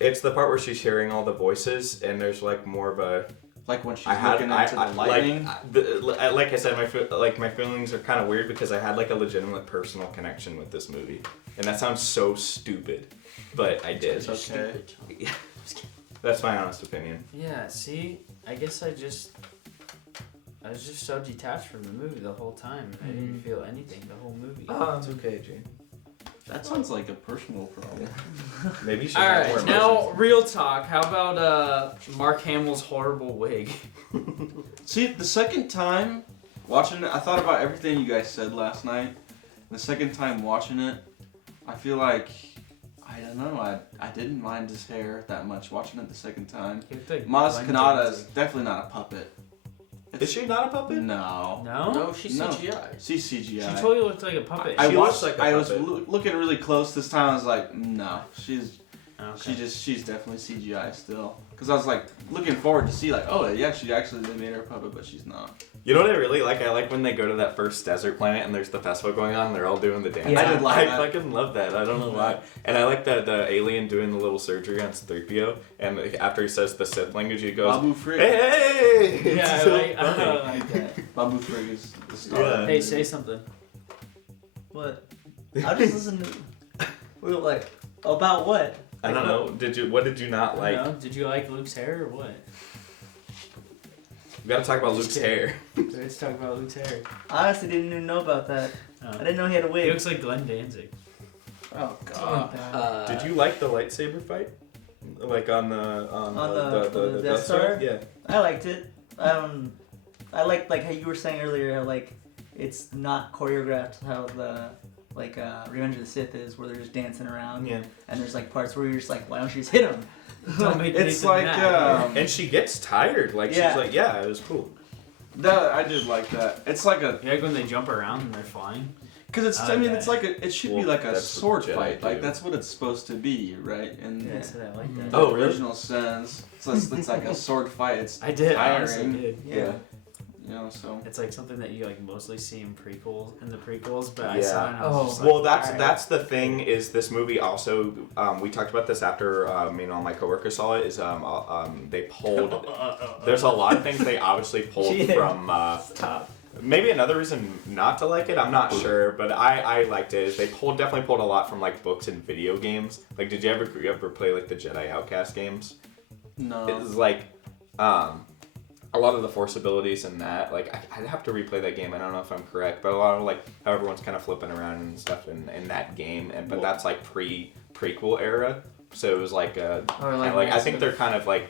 It's the part where she's hearing all the voices, and there's like more of a. Like when she's looking into the lightning. Like I said, my feelings are kind of weird because I had like a legitimate personal connection with this movie, and that sounds so stupid, but I did. It's okay. That's my honest opinion. yeah, see, I guess I was just so detached from the movie the whole time. I didn't feel anything the whole movie. It's okay, Jane. That sounds like a personal problem. Maybe you should have more Alright, emotions. now real talk. How about Mark Hamill's horrible wig? See, the second time watching it, I thought about everything you guys said last night. The second time watching it, I feel like, I don't know, I didn't mind his hair that much watching it the second time. Maz Kanata is definitely not a puppet. Is she not a puppet? No. No? No, she's No. CGI. She's CGI. She totally looked like a puppet. I She watched. looks like a I was puppet. looking really close this time. I was like, no, she's Okay. she's definitely CGI still. Because I was like looking forward to see like, oh yeah, they made her a puppet, but she's not. You know what I really like? I like when they go to that first desert planet and there's the festival going on and they're all doing the dance. Yeah. I did like I that. fucking love that. I don't know why. And I like the alien doing the little surgery on 3PO, and after he says the Sith language, he goes, Babu Frick. hey! It's Yeah, so I funny. like that. Babu Frick is the star. Yeah. of the Hey, movie. say something. What? I just listened to. We were like, about what? I don't know. What did you not I like? don't know. Did you like Luke's hair or what? We gotta talk about Just Luke's kidding. hair. Let's talk about Luke's hair. I honestly didn't even know about that. I Oh. didn't know he had a He wig. looks like Glenn Danzig. Oh It's god. really bad. Did you like the lightsaber fight? Like on the Death Star? Yeah. I liked it. I liked like how you were saying earlier, how like it's not choreographed, how like Revenge of the Sith is, where they're just dancing around. Yeah. And there's like parts where you're just like, why don't you just hit him? Don't make It's Nathan like mad. And she gets tired. Like Yeah. she's like, yeah, it was cool. that I did like that. It's like a Yeah, like when they jump around and they're flying. because it's I mean it's like a it should be Well, like a that's sword what Jedi fight. do. Like that's what it's supposed to be, right? And Yeah, I said I like that. the Oh, really? original sense, so it's like a sword fight. It's I did. I honestly tiring. did. Yeah. You know, so It's like something that you like mostly see in the prequels, but I Yeah. saw it and I was Oh. just like, Well, that's alright. that's the thing. Is this movie also? We talked about this after me and all my coworkers saw it. Is they pulled. There's a lot of things they obviously pulled Yeah. from. Stop. Maybe another reason not to like it, I'm not sure, but I liked it. Is they definitely pulled a lot from like books and video games. Like, did you ever play like the Jedi Outcast games? no. It was like, a lot of the Force abilities in that. Like, I'd have to replay that game. I don't know if I'm correct, but a lot of like how everyone's kind of flipping around and stuff in that game. But that's like prequel era, so it was like I think they're kind of like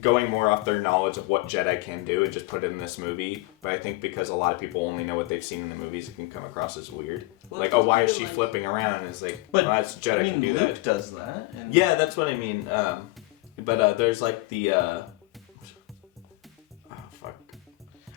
going more off their knowledge of what Jedi can do and just put it in this movie. But I think because a lot of people only know what they've seen in the movies, it can come across as weird. Well, Like, oh, why is it's she like- flipping around? And it's like, But well, that's Jedi I mean, can do Luke that. does that. And Yeah, that's what I mean. But there's like the oh fuck.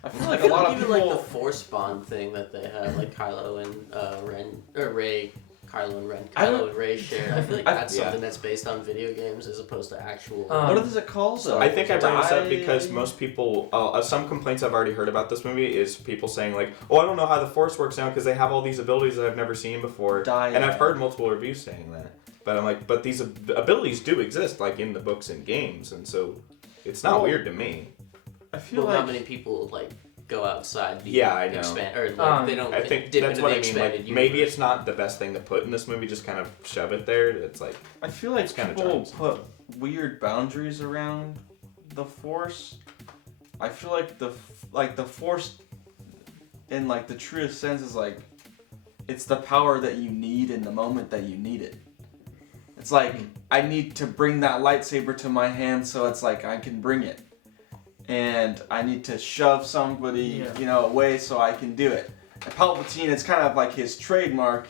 I feel like a lot of even people. like the Force Bond thing that they have, like Kylo and Ren or Rey. Kylo and Ren, I don't- Kylo and Rey share. I feel like I- that's yeah. something that's based on video games as opposed to actual. What is it called? So I think I bring this up Die- because most people, some complaints I've already heard about this movie is people saying like, oh, I don't know how the Force works now because they have all these abilities that I've never seen before. And I've heard multiple reviews saying that. But I'm like, but these abilities do exist like in the books and games, and so it's not Well, weird to me. I feel Well, like not many people like go outside the Yeah, I know. expand or like they don't I think dip that's into what the I mean. expanded Like, universe. maybe it's not the best thing to put in this movie. Just kind of shove it there. It's like, I feel like It's kinda people charms. put weird boundaries around the Force. I feel like the Force, in like the truest sense, is like it's the power that you need in the moment that you need it. It's like I need to bring that lightsaber to my hand, so it's like I can bring it, and I need to shove somebody, away so I can do it. And Palpatine, it's kind of like his trademark,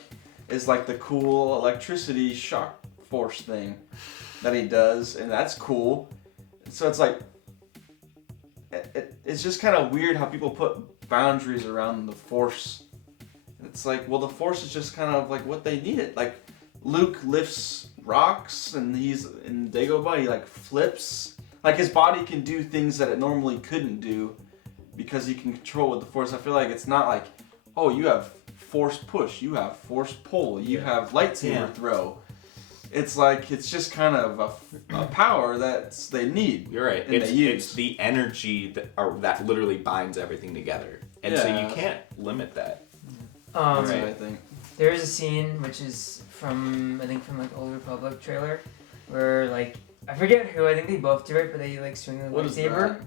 is like the cool electricity shock force thing that he does, and that's cool. So it's like it's just kind of weird how people put boundaries around the Force. It's like, well, the Force is just kind of like what they need it. Like Luke lifts rocks, and he's in Dagobah, he like flips. Like his body can do things that it normally couldn't do because he can control with the Force. I feel like it's not like, oh, you have Force push, you have Force pull, you have lightsaber throw. It's like it's just kind of a power that they need. you're right. And they use. It's the energy that literally binds everything together, and so Yeah. you can't limit that. That's Um, what I think. There is a scene which is from like Old Republic trailer, where like I forget who, I think they both do it, but they like swing the What is lightsaber. that?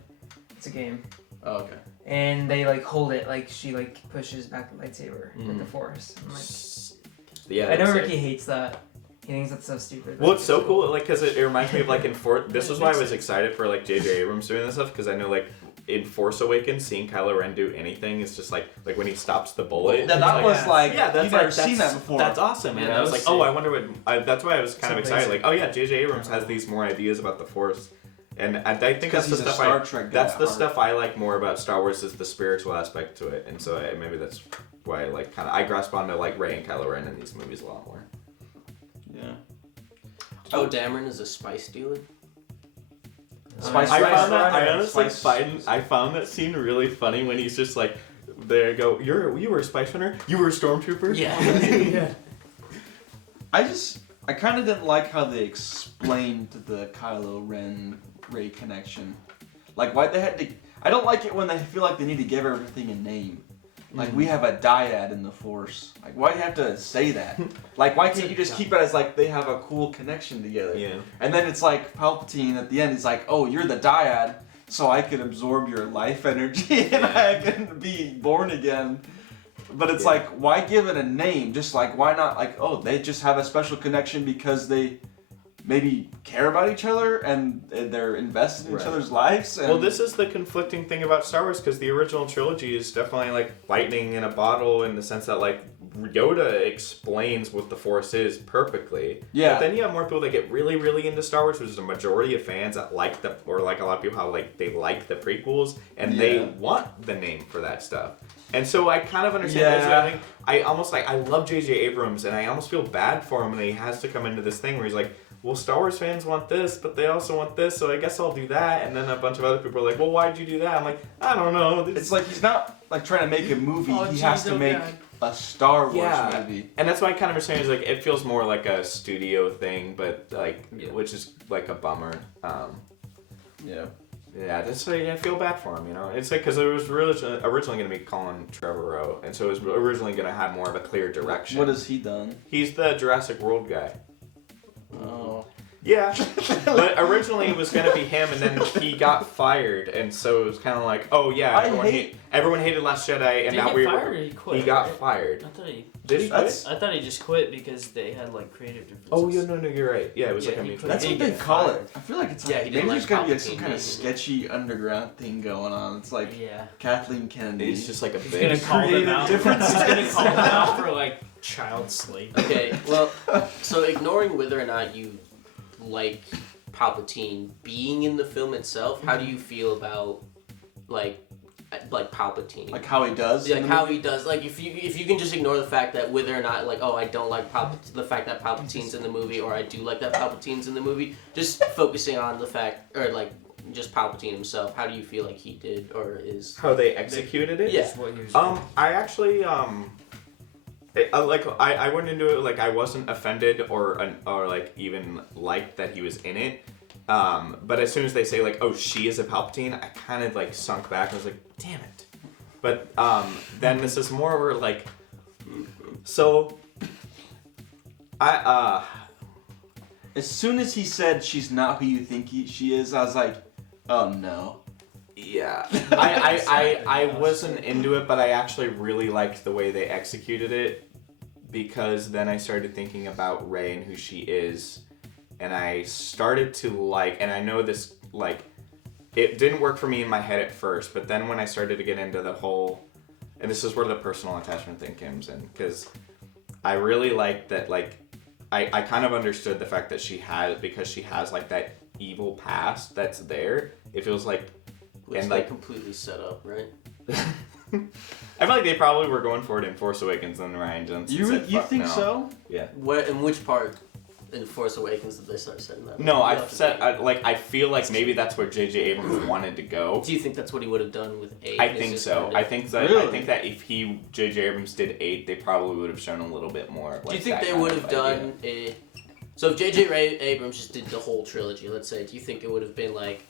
It's a game, Oh, okay. and they like hold it, like she like pushes back the lightsaber with the Mm. Force. I'm like, Yeah, I know that's it. Ricky hates that. He thinks that's so stupid. Well, but it's so cool, like, because it reminds me of, like, in this is why I was excited for, like, J.J. Abrams doing this stuff, because I know, like, in Force Awakens, seeing Kylo Ren do anything is just, like when he stops the bullet. That it's was like, yeah, that's you've never like, seen that's- that before. That's awesome, and Yeah, I was that like, was oh, sick. I wonder what, that's why I was kind of It's excited, amazing. like, oh, yeah, J.J. Abrams has these more ideas about the Force, and I think Because that's the he's a stuff Star Trek guy that's at the heart. stuff I like more about Star Wars is the spiritual aspect to it, and so maybe that's why, like, I grasp onto, like, Rey and Kylo Ren in these movies a lot more. Yeah. Oh, Dameron is a spice dealer. Spice I Rice found that. I Runner, honestly Spice- I found that scene really funny when he's just like, "There you go. You were a spice runner. You were a stormtrooper." Yeah. I kind of didn't like how they explained the Kylo Ren Rey connection. Like why they had to. I don't like it when they feel like they need to give everything a name. Like we have a dyad in the Force. Like why do you have to say that? Like why can't you just keep it as like they have a cool connection together? Yeah. And then it's like Palpatine at the end. He's like, oh, you're the dyad, so I can absorb your life energy and I can be born again. But it's like, why give it a name? Just like, why not like, oh, they just have a special connection because they maybe care about each other and they're invested in each other's lives. And Well, this is the conflicting thing about Star Wars because the original trilogy is definitely like lightning in a bottle in the sense that like Yoda explains what the Force is perfectly. Yeah. But then you have more people that get really, really into Star Wars, which is a majority of fans that like or like a lot of people how like they like the prequels and they want the name for that stuff. And so I kind of understand this. I think I almost like I love J.J. Abrams, and I almost feel bad for him, and he has to come into this thing where he's like, well, Star Wars fans want this, but they also want this, so I guess I'll do that. And then a bunch of other people are like, well, why'd you do that? I'm like, I don't know. It's like he's not like trying to make a movie. He has to make a Star Wars movie. And that's why I kind of understand is like it feels more like a studio thing, but like which is like a bummer. Yeah, that's like I feel bad for him, you know. It's like because it was originally going to be Colin Trevorrow, and so it was originally going to have more of a clear direction. What has he done? He's the Jurassic World guy. Oh. Yeah, but originally it was going to be him, and then he got fired, and so it was kind of like, oh yeah, everyone hated Last Jedi, and now he got fired. I thought he Did he quit? I thought he just quit because they had like creative differences. Oh yeah, no, you're right. Yeah, it was like a mutual. That's what they call it. I feel like it's like he there's gotta be like some kind of sketchy underground thing going on. It's like Kathleen Kennedy. It's just like a He's gonna call them out. He's gonna call them out for like child slave. Okay, well, so ignoring whether or not you like Palpatine being in the film itself, how do you feel about like Palpatine? Like how he does? Like how he does. Like if you can just ignore the fact that whether or not like I don't like the fact that Palpatine's in the movie, or I do like that Palpatine's in the movie, just focusing on the fact or like just Palpatine himself. How do you feel like he did or is? How they executed it? Yeah. I actually I went into it like I wasn't offended or like even liked that he was in it. But as soon as they say like, oh, she is a Palpatine, I kind of like sunk back and was like, damn it. But then this is more like, so as soon as he said she's not who you think she is, I was like, oh no. Yeah, I wasn't into it, but I actually really liked the way they executed it, because then I started thinking about Rey and who she is, and I started to like, and I know this, like, it didn't work for me in my head at first, but then when I started to get into the whole, and this is where the personal attachment thing comes in, because I really liked that, like, I kind of understood the fact that because she has, like, that evil past that's there, it feels like, Which and they like completely set up, right? I feel like they probably were going for it in Force Awakens, and Ryan Johnson said, You think no. so? Yeah. In which part in Force Awakens did they start setting that? No, I feel like maybe that's where J.J. Abrams wanted to go. Do you think that's what he would have done with 8? I think so. I think that Really? I think that if J.J. Abrams did 8, they probably would have shown a little bit more. Do you think they would have done a? So if J.J. Abrams just did the whole trilogy, let's say, do you think it would have been like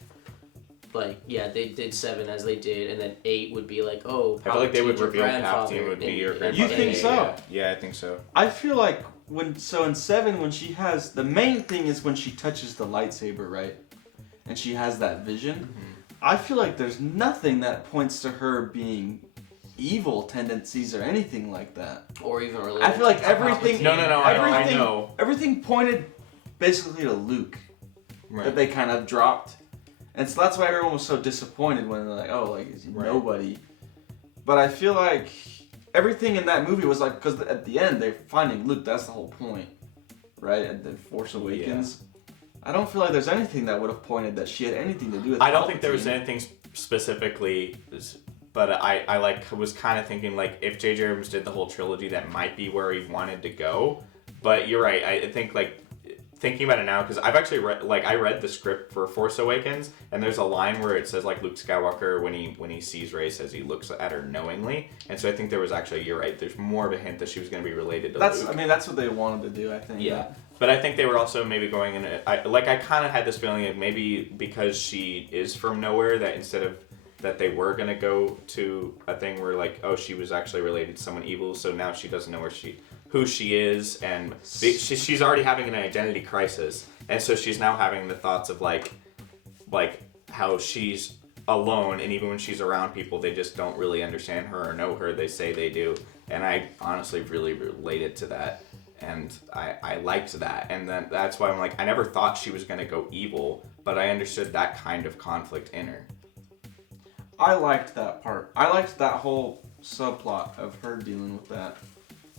yeah, they did 7 as they did, and then 8 would be like, oh, I feel like they would Palpatine's your reveal grandfather, Palpatine would be your and- grandfather. You think so? Yeah, I think so. I feel like in 7 when she has the main thing is when she touches the lightsaber, right? And she has that vision. Mm-hmm. I feel like there's nothing that points to her being evil tendencies or anything like that. Or even related. I feel like to everything. Palpatine. No, I everything, know. Everything pointed basically to Luke Right. that they kind of dropped, and so that's why everyone was so disappointed when they're like, "Oh, like is he nobody?" But I feel like everything in that movie was like, because at the end they're finding Luke. That's the whole point, right? And then Force Awakens. I don't feel like there's anything that would have pointed that she had anything to do with. I don't think there Palpatine. was anything specifically, but I like was kind of thinking like if J.J. Abrams did the whole trilogy, that might be where he wanted to go. But you're right. I think like thinking about it now, because I've actually read the script for Force Awakens, and there's a line where it says like Luke Skywalker when he sees Rey says he looks at her knowingly, and so I think there was actually, you're right, there's more of a hint that she was going to be related to Luke. I mean that's what they wanted to do, I think. Yeah. But I think they were also maybe going in I kind of had this feeling of maybe because she is from nowhere, that instead of that they were going to go to a thing where like, oh, she was actually related to someone evil, so now she doesn't know who she is, and she's already having an identity crisis, and so she's now having the thoughts of like how she's alone, and even when she's around people, they just don't really understand her or know her. They say they do, and I honestly really related to that, and I liked that, and then that's why I'm like, I never thought she was going to go evil, but I understood that kind of conflict in her. I liked that part. I liked that whole subplot of her dealing with that.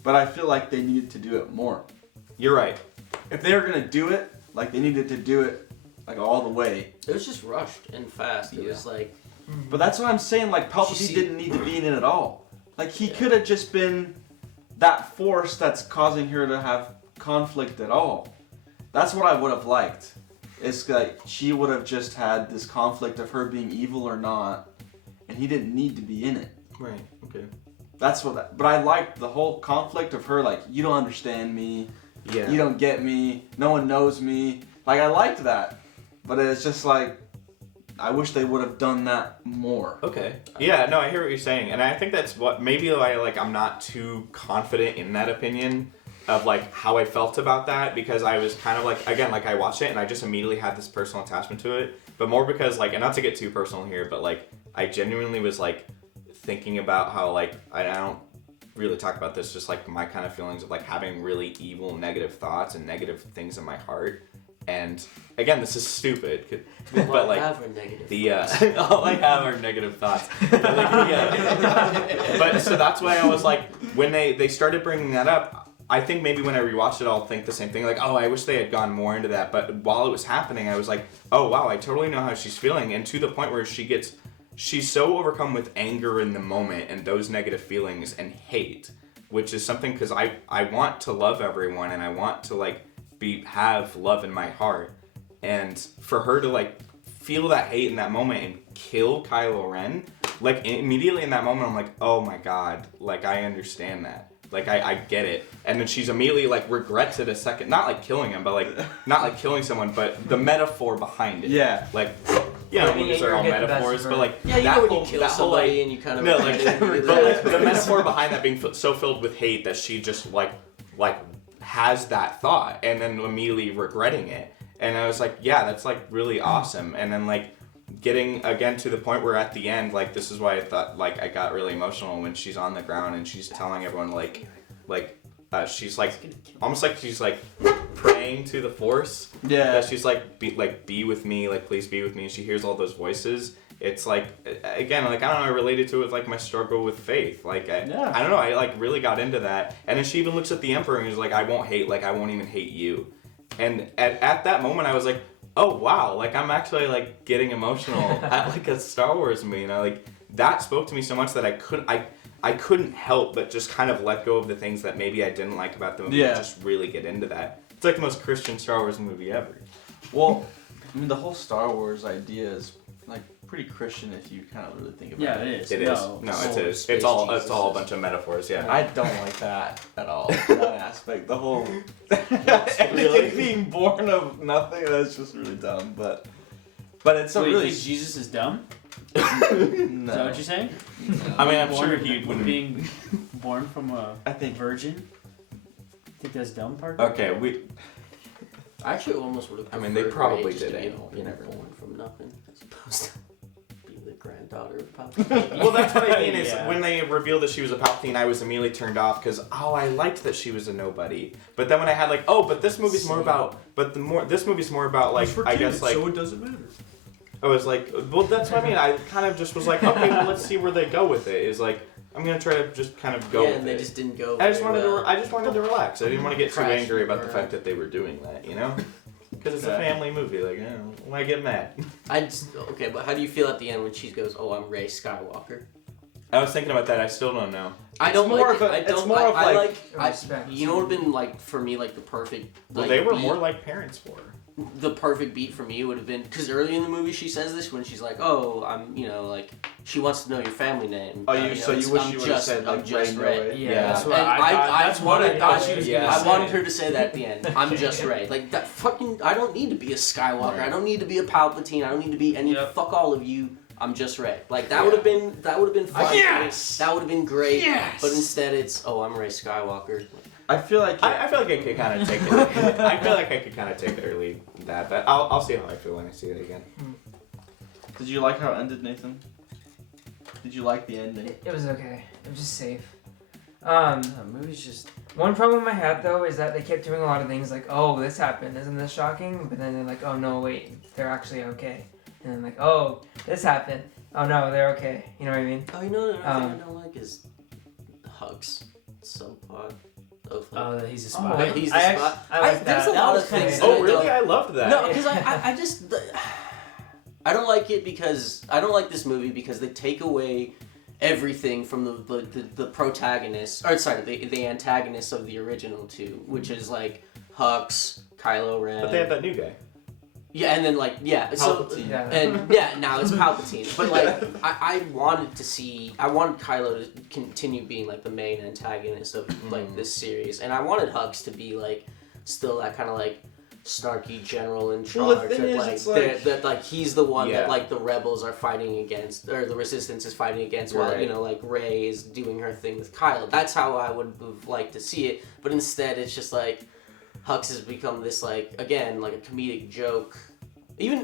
but I feel like they needed to do it more. You're right. If they were gonna do it, like they needed to do it like all the way. It was just rushed and fast. It was like, But that's what I'm saying. Like Palpatine didn't need to be in it at all. Like he could have just been that force that's causing her to have conflict at all. That's what I would have liked. It's like she would have just had this conflict of her being evil or not, and he didn't need to be in it. Right. Okay. That's what. But I liked the whole conflict of her. Like you don't understand me. Yeah. You don't get me. No one knows me. Like I liked that, but it's just like I wish they would have done that more. Okay. Yeah. No, I hear what you're saying, and I think that's what maybe I'm not too confident in that opinion of like how I felt about that, because I was kind of like, again, like I watched it and I just immediately had this personal attachment to it, but more because like, and not to get too personal here, but like I genuinely was like thinking about how like I don't really talk about this, just like my kind of feelings of like having really evil negative thoughts and negative things in my heart. And again, this is stupid, but like the all I have are negative thoughts. But, like, but so that's why I was like, when they started bringing that up, I think maybe when I rewatched it, I'll think the same thing. Like, oh, I wish they had gone more into that. But while it was happening, I was like, oh wow, I totally know how she's feeling, and to the point where she's so overcome with anger in the moment and those negative feelings and hate, which is something, because I want to love everyone and I want to like have love in my heart, and for her to like feel that hate in that moment and kill Kylo Ren, like immediately in that moment I'm like, oh my god, like I understand that, like I get it. And then she's immediately like regrets it a second, not like killing him, but like not like killing someone, but the metaphor behind it. Yeah. Like, yeah, movies are all metaphors, but like yeah, you that know when whole, you kill that whole, somebody like, and you kind of no, like, but like the metaphor behind that being so filled with hate that she just like has that thought and then immediately regretting it. And I was like, yeah, that's like really awesome. And then like getting again to the point where at the end, like this is why I thought like I got really emotional when she's on the ground and she's telling everyone she's like almost like she's like praying to the Force. Yeah. That she's like be with me, like please be with me. And she hears all those voices. It's like, again, like I don't know, I related to it with like my struggle with faith. Like I don't know, I like really got into that. And then she even looks at the Emperor and is like, I won't even hate you. And at that moment I was like, oh wow, like I'm actually like getting emotional at like a Star Wars movie. And I like that spoke to me so much that I couldn't help but just kind of let go of the things that maybe I didn't like about the movie and just really get into that. It's like the most Christian Star Wars movie ever. Well, I mean the whole Star Wars idea is like pretty Christian if you kind of really think about it. Yeah, it is. It is. No, it is. It's all a bunch of metaphors. Yeah. I don't like that at all. That aspect, the whole anything being born of nothing. That's just really dumb. But it's a Wait, really you think Jesus is dumb? no. Is that what you're saying? I mean, I'm Born- sure he wouldn't. being born from a I think virgin. Think that's dumb part? Okay, we. I actually almost would have. I mean, they probably did it. anal, You know, never born from nothing, as opposed to being the granddaughter of Palpatine. Well, that's what I mean. Is Yeah. when they revealed that she was a Palpatine, I was immediately turned off because I liked that she was a nobody. But then when I had like, but this movie's more about, this movie's more about like, I guess like. So it doesn't matter. I was like, well, that's what I mean. I kind of just was like, okay, well, let's see where they go with it. Is like, I'm gonna try to just kind of go with and they it. just didn't go. I just very wanted well. to. I just wanted to relax. I didn't want to get too Crash angry and about the burn. fact that they were doing that. You know, because it's a family movie. Like, why get mad? Okay, but how do you feel at the end when she goes, "Oh, I'm Rey Skywalker"? I was thinking about that. I still don't know. I don't more like of it. a- I it's don't. more of I like- Respect. You know what would have been like for me, like the perfect. Well, Like, they were beat? more like parents for her. The perfect beat for me would have been because early in the movie she says this when she's like, "Oh, I'm," like she wants to know your family name. Oh, you so you wish I'm you would have just, said I'm like just Ray. Ray. Yeah, that's And what I thought. That's what I thought she was gonna I say. wanted her to say that at the end. I'm just Ray. Like that fucking. I don't need to be a Skywalker. I don't need to be a Palpatine. I don't need to be any. Yep. Fuck all of you. I'm just Ray. Like that would have been. That would have been fun. Yes! That would have been great. Yes! But instead, it's I'm Ray Skywalker. I feel like I feel like I could kind of take it. I feel like I could kind of take it early that, but I'll see how I feel when I see it again. Did you like how it ended, Nathan? Did you like the ending? It was okay. It was just safe. The movie's just. One problem I had though is that they kept doing a lot of things like, oh, this happened, isn't this shocking? But then they're like, oh no, wait, they're actually okay. And then like, oh, this happened. Oh no, they're okay. You know what I mean? Oh, you know another thing I don't like is hugs. Subplot. Of that he's a Oh, spy. he's the I spy. I like There's that. a That lot was of kinda things. good. Oh, really? I loved that. No, because I just I don't like it because I don't like this movie because they take away everything from the protagonist, or sorry, the antagonist of the original two, which is like Hux, Kylo Ren. But they have that new guy. Yeah, and then like Palpatine. Yeah. and now it's Palpatine. But like I wanted Kylo to continue being like the main antagonist of like this series, and I wanted Hux to be like still that kind of like snarky general in charge. Well, the thing that, is, like, it's like- that he's the one Yeah. that like the rebels are fighting against, or the resistance is fighting against, while Right. like Rey is doing her thing with Kylo. That's how I would have liked to see it. But instead, it's just like Hux has become this like again like a comedic joke. Even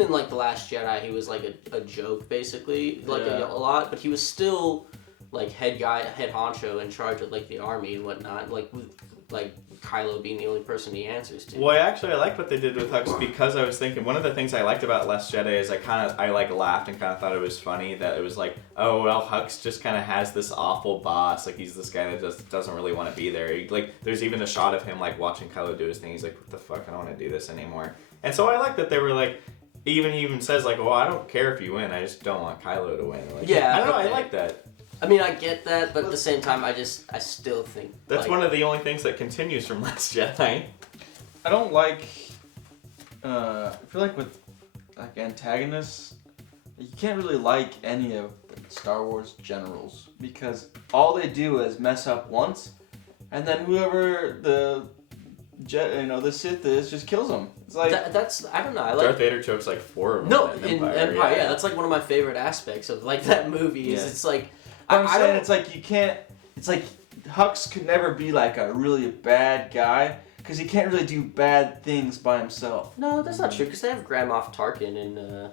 in like The Last Jedi, he was like a joke basically, like a lot, but he was still like head honcho in charge of like the army and whatnot, like with like Kylo being the only person he answers to. Well, actually, I like what they did with Hux because I was thinking one of the things I liked about Last Jedi is I like laughed and kind of thought it was funny that it was like, oh well, Hux just kind of has this awful boss, like he's this guy that just doesn't really want to be there. There's even a shot of him like watching Kylo do his thing. He's like, what the fuck, I don't want to do this anymore. And so I like that they were like, he even says like, well, I don't care if you win, I just don't want Kylo to win. Like, Yeah, I don't know, okay. I like that. I mean, I get that, but at the same time, I still think That's like, one of the only things that continues from Last Jedi. I don't like. I feel like with like antagonists, you can't really like any of Star Wars generals because all they do is mess up once, and then whoever the Sith is just kills them. It's like that's I don't know. I like Darth Vader chokes like 4 of them. no in in Empire. Yeah, that's like one of my favorite aspects of like that movie. Is Yeah. it's like I'm I saying don't. it's like you can't. It's like Hux could never be like a really bad guy because he can't really do bad things by himself. No, that's not true because they have Grand Moff Tarkin in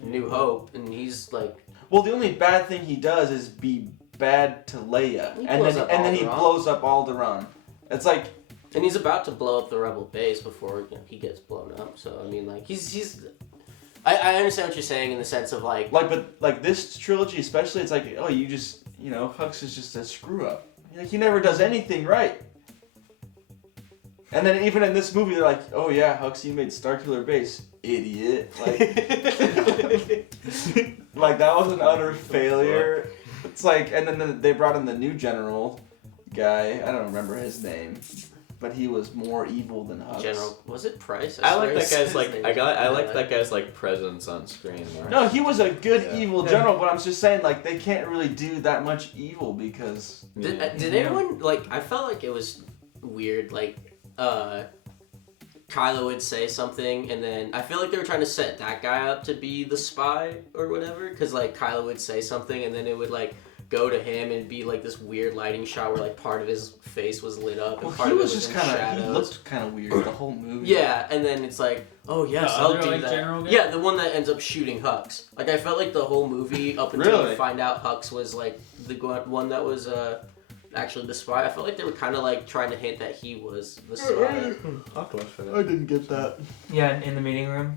New Hope, and he's like Well, the only bad thing he does is be bad to Leia, He and blows then up he Alderaan. blows up Alderaan. It's like and he's about to blow up the Rebel base before he gets blown up. So I mean, like he's. I understand what you're saying in the sense of like but this trilogy especially, it's like you just Hux is just a screw up. Like he never does anything right. And then even in this movie, they're like, oh yeah, Hux, you made Starkiller Base, idiot. Like, like that was an utter failure. It's like, and then they brought in the new general guy. I don't remember his name, but he was more evil than Hux. General. Was it Price? I like swear that it says guy's like his I name. got I like Yeah. that guy's like presence on screen. More. No, he was a good Yeah. evil general, but I'm just saying like they can't really do that much evil because Did anyone like? I felt like it was weird. Like, Kylo would say something, and then I feel like they were trying to set that guy up to be the spy or whatever. Because like Kylo would say something, and then it would like go to him and be like this weird lighting shot where like part of his face was lit up and well, part he of it was was just in kind of shadows. he looked kind of weird the whole movie. Yeah, and then it's like, oh yes, The I'll other, do like, that. general guy? Yeah, the one that ends up shooting Hux. Like I felt like the whole movie up until Really? you find out Hux was like the one that was actually the spy. I felt like they were kind of like trying to hint that he was the spy. I'll have to watch for that. I didn't get that. Yeah, in the meeting room,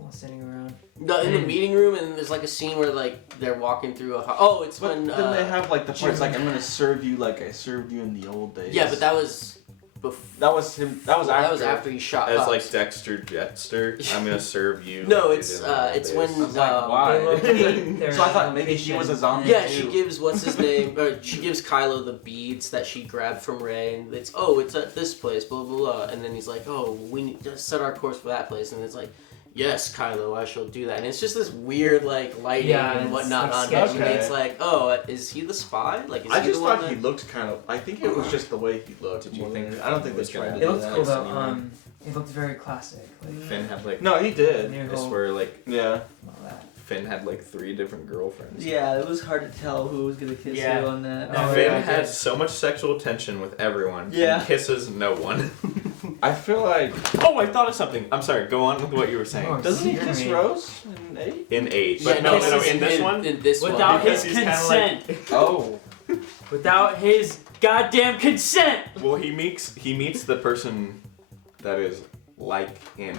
all sitting around. No, in the meeting room, and there's like a scene where like they're walking through a. Oh, it's But when. then they have like the parts like I'm gonna serve you like I served you in the old days. Yeah, but that was before. that was him. That was after. That was after he shot. As Hux. like Dexter Jetster, I'm gonna serve you. No, like you it's did in the old it's days. when. I was like, why? They locate their So I thought maybe she was a zombie. Yeah, too. she gives what's his name, or she gives Kylo the beads that she grabbed from Rey, and it's at this place, blah blah blah, and then he's like, oh, we need to set our course for that place, and it's like, yes, Kylo, I shall do that, and it's just this weird like lighting Yeah, and it's, whatnot like, on him, sketchy. and it's like, oh, is he the spy? Like, is I he just the one thought he that... looked kind of. I think it was just the way he looked. Did you more think than- I don't think they was tried gonna to It do looked that. cool though. anymore. It looked very classic. Like, Finn had like No, he did. New I Hope, swear like Yeah. all that. Finn had like 3 different girlfriends. Yeah, it was hard to tell who was gonna kiss Yeah. who on that. Oh, Finn yeah, had okay. so much sexual tension with everyone. Yeah. And kisses no one. I feel like Oh, I thought of something. I'm sorry. Go on with what you were saying. Oh, doesn't he You're kiss mean. Rose in 8? In 8, Yeah, but no. kisses In this one, in this Without one. his Because he's kinda consent. Oh. Without his goddamn consent. well, he meets the person that is like him,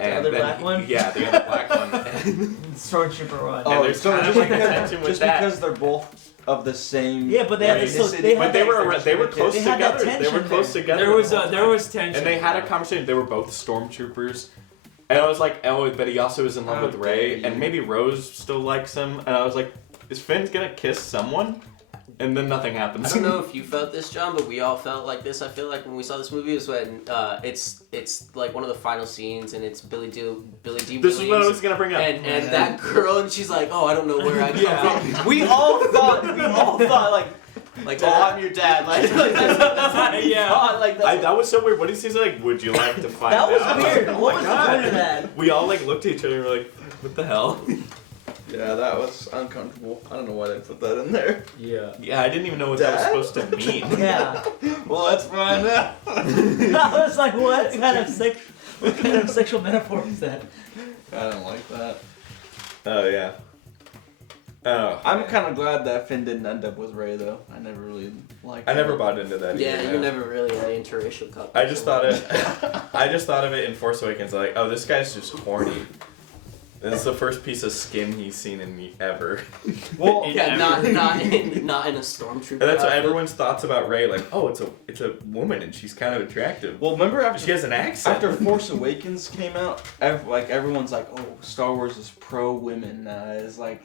And other then black one? Yeah, the other black one. And Stormtrooper one. And there's kind of just like a because, tension with just that. because they're both of the same. Yeah, but they had ethnicity. this. They But had they that- were close They had that together. They were tension close there. together. There was tension. And they had a conversation. They were both stormtroopers. And I was like, oh, but he also is in love How with Rey. dare And you. maybe Rose still likes him. And I was like, is Finn's gonna kiss someone? And then nothing happens. I don't know if you felt this, John, but we all felt like this. I feel like when we saw this movie was when it's like one of the final scenes, and it's Billy D. This is Williams. what I was gonna bring up. And that girl, and she's like, oh, I don't know where I come from. We all thought like, oh, I'm your dad. Like that's what we thought. Like That was so weird. What did he say? Like, would you like to find That was out? weird. Oh What my was God. the point of that? We all like looked at each other and were like, what the hell? Yeah, that was uncomfortable. I don't know why they put that in there. Yeah. Yeah, I didn't even know what that was supposed to mean. Yeah. Well, let's find out. I was like, what kind of sexual metaphor is that? I don't like that. Oh yeah. Oh. I'm kind of glad that Finn didn't end up with Rey, though. I never really liked I never that. bought into that. Yeah, either, you're never really an interracial couple. I just thought of it in Force Awakens. Like, oh, this guy's just horny. This is the first piece of skin he's seen in me ever. Well, Yeah, not in a stormtrooper. And that's what outfit. everyone's thoughts about Rey. Like, oh, it's a woman and she's kind of attractive. well, remember She after has an accent. After Force Awakens came out, everyone's like, "Oh, Star Wars is pro women now." It's like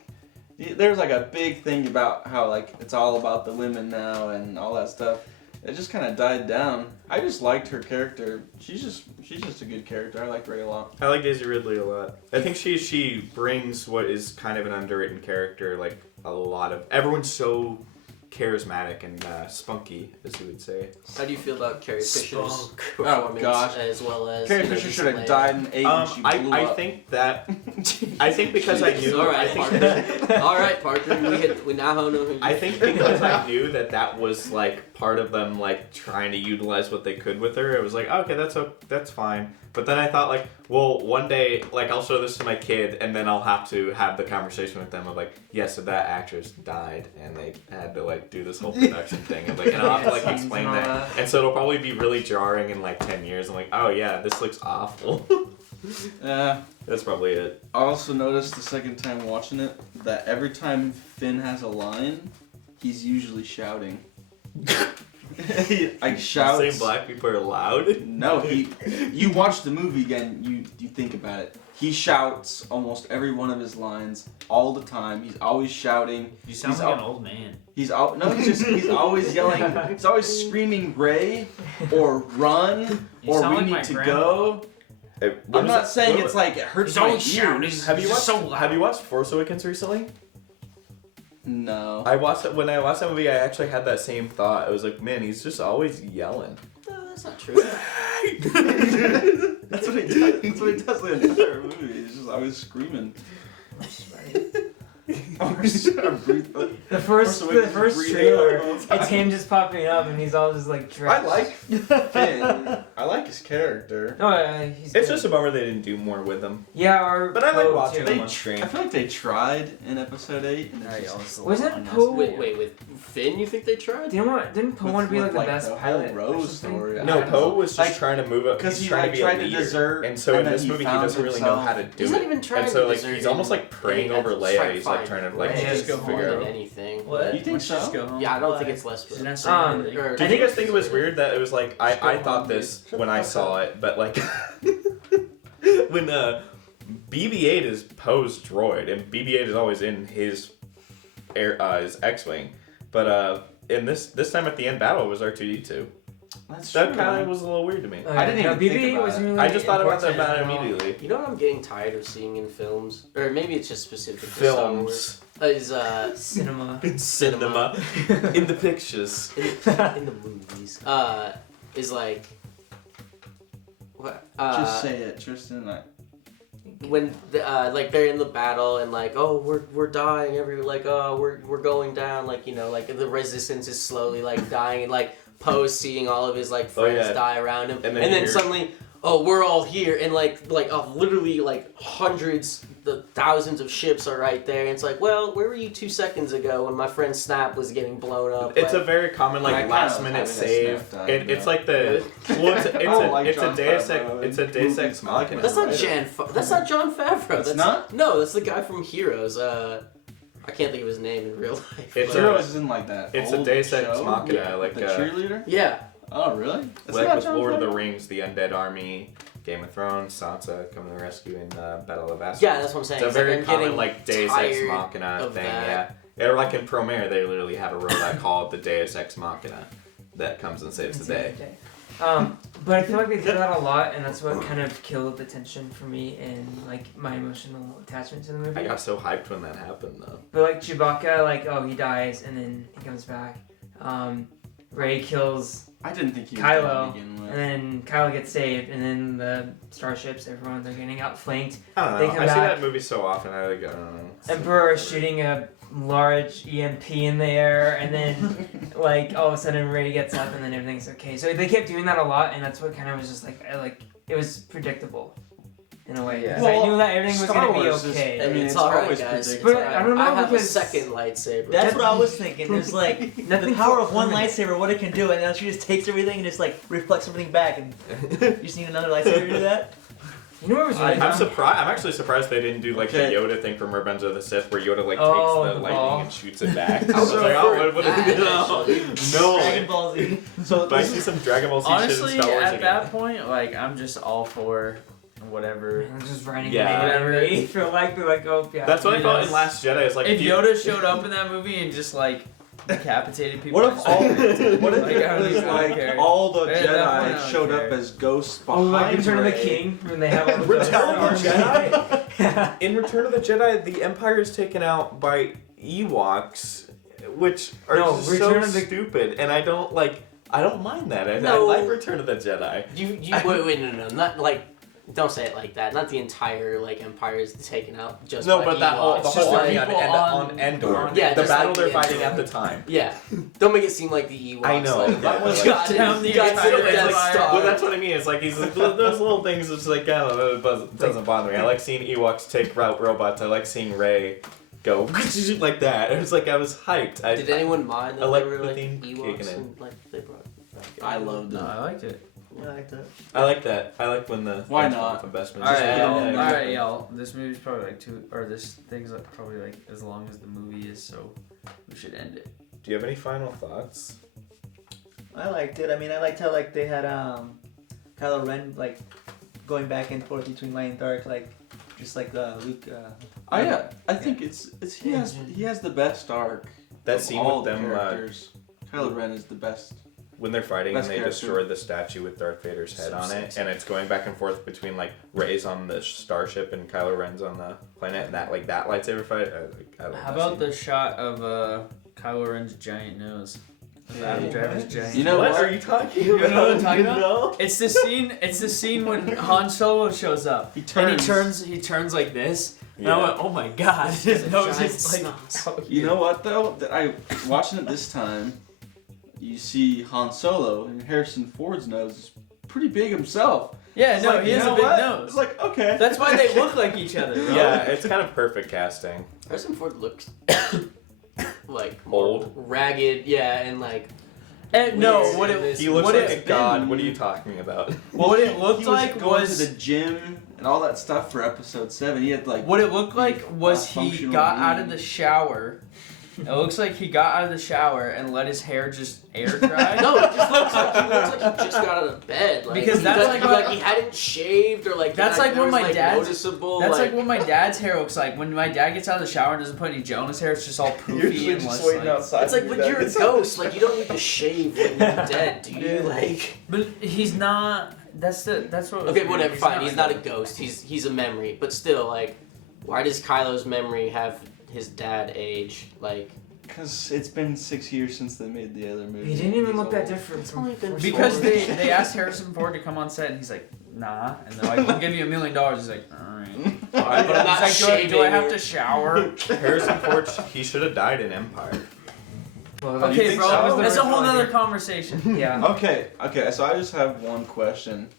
there's like a big thing about how like it's all about the women now and all that stuff. It just kind of died down. I just liked her character. She's just a good character. I like Rey a lot. I like Daisy Ridley a lot. I think she brings what is kind of an underwritten character. Like a lot of everyone's so charismatic and spunky, as you would say. How do you feel about Carrie Fisher's Spunk. performance, gosh. as well as Carrie you know, Fisher just should have Leia? died in 8 and she blew I up. think that I think because I knew. All I right, think Parker. All right, Parker. We now know who you. I think because I knew that was like part of them like trying to utilize what they could with her. It was like, okay, that's fine. But then I thought like, well, one day like I'll show this to my kid and then I'll have to have the conversation with them of like, yes, so that actress died and they had to like do this whole production thing and like and I'll have to like Scenes explain and all that. that. And so it'll probably be really jarring in like 10 years. I'm like, oh yeah, this looks awful. That's probably it. I also noticed the second time watching it that every time Finn has a line, he's usually shouting. He like shouts. Saying black people are loud. No, you watch the movie again, you think about it. He shouts almost every one of his lines all the time. He's always shouting. You sound He's like an al- old man. He's always yelling. He's always screaming Ray or run You or sound we like need my to grandma. go. I'm not saying it's like it hurts He's my always shouting. ears. Have you It's watched so loud. Have you watched Force Awakens recently? No. I watched it when I watched that movie. I actually had that same thought. I was like, man, he's just always yelling. No, that's not true. That's what he does. That's what he does in the entire movie. He's just always screaming. The first Awakens breathing trailer, all the time. it's him just popping up and he's all just like dressed. I like Finn. I like his character. No, he's It's good. just a bummer they didn't do more with him. Yeah, or But I like Poe, watching too. them on screen. I feel like they tried in episode 8. And Yeah, it just, y'all, it's a Wasn't little Poe- unnecessary. Wait, with Finn, you think they tried? Didn't Poe want to be like the best the pilot? whole or Rose something? story. I No, don't Poe know. was just Like, trying to move up. 'cause He's he, trying like, to be tried a to leader, desert, and so and in then this he movie he found doesn't really know himself. how to do He's it. not even trying and so to like desert he's almost him. like praying He's over trying Leia. to He's like find trying to like Rey just go figure more out. than anything. What? You think Let's just so? go home. Yeah, I don't think it's less. She's not saying anything. Or- Did you guys think it was weird that it was like I thought this when I saw it, but like when BB-8 is Poe's droid and BB-8 is always in his his X-wing, but in this time at the end battle it was R2D2. That's That true. kind of was a little weird to me. I didn't even BB think about wasn't it. really I just thought about that important about it at all. immediately. You know what I'm getting tired of seeing in films, or maybe it's just specific to Star Wars. Films Is Cinema. in cinema, in the pictures. in the movies. Is like what? Just say it, Tristan. When like they're in the battle and like, oh, we're dying, we're going down, like, you know, like the resistance is slowly like dying, and like Poe's seeing all of his like friends die around him, and then suddenly, oh, we're all here, and like literally like hundreds, the thousands of ships are right there, and it's like, well, where were you 2 seconds ago when my friend Snap was getting blown up? It's like, a very common I like kinda last was minute having that save. snap time, It's though. like the well, it's John a Deus Favreau Ex. It's a in Deus movies. Ex I like Machina. him that's not Writer. That's not John Favreau. It's That's not? No, that's the guy from Heroes. I can't think of his name in real life. It's Zero isn't like that. It's a old Deus Ex show? Machina, like the cheerleader. Yeah. Oh really? It's like not with John Lord of the Favreau? Rings, the Undead Army, Game of Thrones, Sansa coming to the rescue in Battle of Azeroth. Yeah, that's what I'm saying. It's a very I'm common getting like Deus Ex tired Machina of thing. that. Yeah, or like in Promare, they literally have a robot called the Deus Ex Machina that comes and saves the day. But I feel like they do that a lot, and that's what kind of killed the tension for me and like my emotional attachment to the movie. I got so hyped when that happened though. But like Chewbacca, like he dies and then he comes back. Rey kills I didn't think he was Kylo, gonna begin with. and then Kylo gets saved, and then the starships, everyone, they're getting outflanked. I don't They know. come I see back. that movie so often. I don't know. Emperor shooting a large EMP in the air, and then like all of a sudden Rey gets up, and then everything's okay. So they kept doing that a lot, and that's what kind of was just like it was predictable in a way. Yeah. 'Cause I knew that everything was Star gonna be Wars is- okay. I mean, it's it's alright, always guys. predictable. But I don't know I have because a second lightsaber. That's what I was thinking. It's like the Nothing power of one permanent. lightsaber, what it can do, and now she just takes everything and just like reflects everything back. And you just need another lightsaber to do that. You know what was really I'm dumb? surprised. I'm actually surprised they didn't do like Okay. the Yoda thing from Revenge of the Sith, where Yoda like Oh, takes the the lightning ball. and shoots it back. I I was would like, prefer oh, what that, did No. Dragon Ball Z. So But I this see is, some Dragon Ball Z Honestly, shit in Star Wars at again. that point, like I'm just all for whatever. I'm just writing Yeah. whatever you feel like. They're like, oh yeah. That's what I You felt know, in Last Jedi. Is like If you- Yoda showed up in that movie and just like decapitated people, what I'd if just all be like, what if Like, I it don't was even like care. all the At that point, I Jedi don't showed care. up as ghosts Oh, behind like Return of the Rey? King when they have all the Return of the Jedi. Yeah. In Return of the Jedi, the Empire is taken out by Ewoks, which are No, just Return so of the- stupid, and I don't mind that. I No. like Return of the Jedi. You wait, no, not like. Don't say it like that. Not the entire like empire is taken out. Just No, by but that whole, Ewoks. the It's whole just the thing people on Endor. on- Yeah, the just battle like they're the fighting Endor. at the time. Yeah, don't make it seem like the Ewoks. I know. Like, That was got down the got entire to the Death empire. Star. Well, that's what I mean. It's like these those little things. It's like I don't know. It doesn't bother me. I like seeing Ewoks take out robots. I like seeing Rey go like that. It was like I was hyped. Did anyone mind that I like they were the like theme kicking Ewoks in. and like they brought? I loved No, it. I liked it. I like that. I like that. I like when the Why things not? come off investment. All Just right, put it y'all. in All there. right, y'all. This movie's probably like this thing's like probably like as long as the movie is, so we should end it. Do you have any final thoughts? I liked it. I mean, I liked how like they had Kylo Ren like going back and forth between light and dark, like just like Luke. I think it's he has the best arc. That of scene all with the them characters. Kylo Ren is the best. when they're fighting Best and they character. destroy the statue with Darth Vader's head So on it, sexy. and it's going back and forth between like Rey's on the starship and Kylo Ren's on the planet, and that lightsaber fight. I love How that about scene. the shot of Kylo Ren's giant nose? Adam Driver's giant. You know what what? are you talking You about? know what I'm talking about? No. It's the scene. It's the scene when Han Solo shows up. He And turns. he turns like this. And I Yeah. went, oh my god, his nose is like. Giant out You here. know what though? That I watching it this time, you see Han Solo and Harrison Ford's nose is pretty big himself. Yeah, It's no, like, he you has a know big what? nose. It's like okay. That's why they look like each other. Bro. Yeah, it's kind of perfect casting. Harrison Ford looks like more Old? ragged, yeah, and like And no, weird what in it this He looks what like it a god. What are you talking about? what it looked he was like going was to the gym and all that stuff for episode 7. He had like what it looked like was he functional got out of being. the shower. It looks like he got out of the shower and let his hair just air dry. no, it just looks like he just got out of bed. Like, Because he that's doesn't- like what- he hadn't shaved or like That's that, like there what was, my like, dad's- noticeable. That's like what my dad's hair looks like. When my dad gets out of the shower and doesn't put any gel in his hair, it's just all poofy and less like. outside. It's like, but you're a ghost. Like, you don't need to shave when you're dead, do you? Like, But he's not. That's what. Was okay, weird. whatever, fine. He's not a like- ghost. He's a memory. But still, like, why does Kylo's memory have his dad age? Like, because it's been 6 years since they made the other movie. He didn't even He's look that old. different It's from only been Force Because Awakens. they asked Harrison Ford to come on set and he's like, nah, and they're like, we'll give you $1 million. He's like, all right. Alright, but I'm not He's like, do I have shaving to shower? Harrison Ford, he should have died in Empire. Well, You Okay, think bro, so? that's a whole nother conversation. Yeah. Okay, so I just have one question.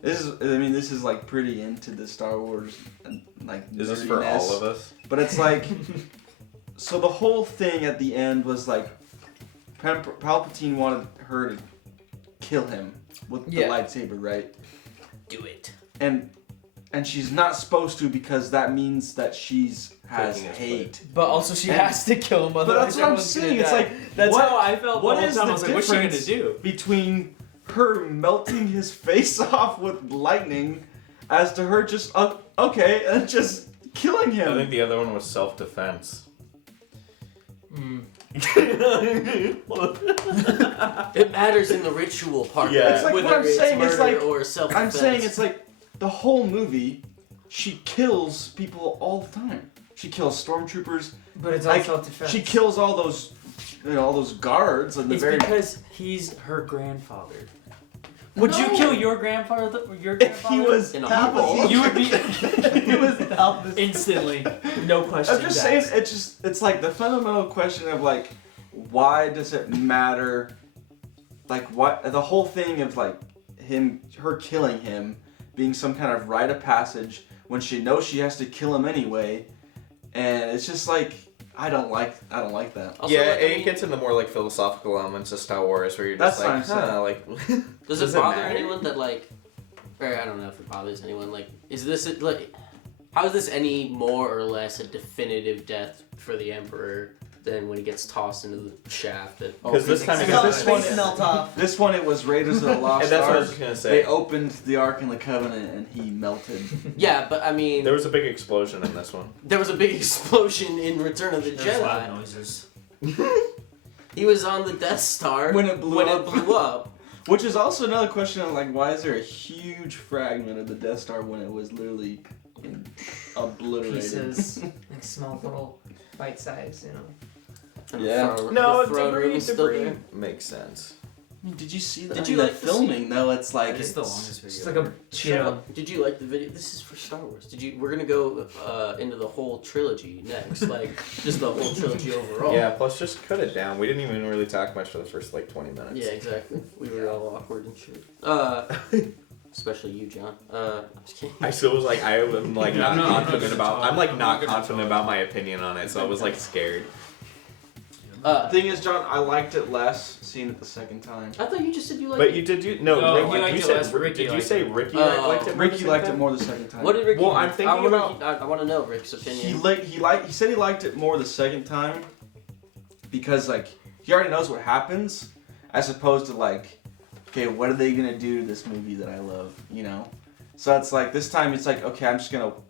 This is like pretty into the Star Wars, like Is this for nerdiness. all of us? But it's like, so the whole thing at the end was like, Palpatine wanted her to kill him with the Yeah. lightsaber, right? Do it. And and she's not supposed to because that means that she's has Taking his hate. But also she And- has to kill him. But that's otherwise what I'm everyone's gonna saying. It's die. like That's what, how I felt. what the whole is time. the I was like, what's she gonna difference do? between her melting his face off with lightning, as to her just okay and just killing I him? think the other one was self-defense. It matters in the ritual part. Yeah. It's like whether what I'm saying. murder It's like or self-defense. I'm saying it's like the whole movie. She kills people all the time. She kills stormtroopers. But it's all Like, self-defense. She kills all those, all those guards and the It's very. because he's her grandfather. Would you No. kill your grandfather? Your If he grandfather? was In a evil, movie. You would be It was Palpatine. instantly, no question. I'm just saying, it's like the fundamental question of like, why does it matter? Like, what the whole thing of like her killing him being some kind of rite of passage when she knows she has to kill him anyway, and it's just like I don't like that. Also, Yeah, like, I it mean, gets into more like philosophical elements of Star Wars where you're just That's what I'm like, does does it it bother matter? anyone that like, or I don't know if it bothers anyone. Like, is this like, how is this any more or less a definitive death for the Emperor than when he gets tossed into the shaft? Because this time I it saw goes his this face one. melt off. This one, it was Raiders of the Lost And that's what I was Ark. just gonna They say. opened the Ark in the Covenant and he melted. Yeah, but I mean, There was a big explosion in this one. there was a big explosion in Return of the There's loud Jedi. noises. He was on the Death Star When it blew up. It blew up. Which is also another question of like, why is there a huge fragment of the Death Star when it was literally obliterated? Pieces, like small little bite size, And Yeah. the throne, No, the throne room is still debris there. makes sense. I mean, did you see that? Did in you the like the filming though? It's like It's the longest video. It's like a Cheeto. Did you like the video? This is for Star Wars. We're gonna go into the whole trilogy next, like just the whole trilogy overall. Yeah, plus just cut it down. We didn't even really talk much for the first like 20 minutes. Yeah, exactly. We were all awkward and shit. Especially you, John. I'm just kidding. I still was like, I am like Yeah, not I'm not confident gonna about. talk. I'm like I'm not not gonna confident talk. about my opinion on it, so I was like scared. the thing is, John, I liked it less seeing it the second time. I thought you just said you liked But it. you did you No, no, you Ricky, liked you it said less, Ricky did you liked say it. Ricky Oh. liked it? more Ricky the liked it second more the second time. What did Ricky? Well, think? I'm thinking about- I want to know Rick's opinion. He said he liked it more the second time because like he already knows what happens, as opposed to like, okay, what are they gonna do to this movie that I love, So it's like this time it's like, okay,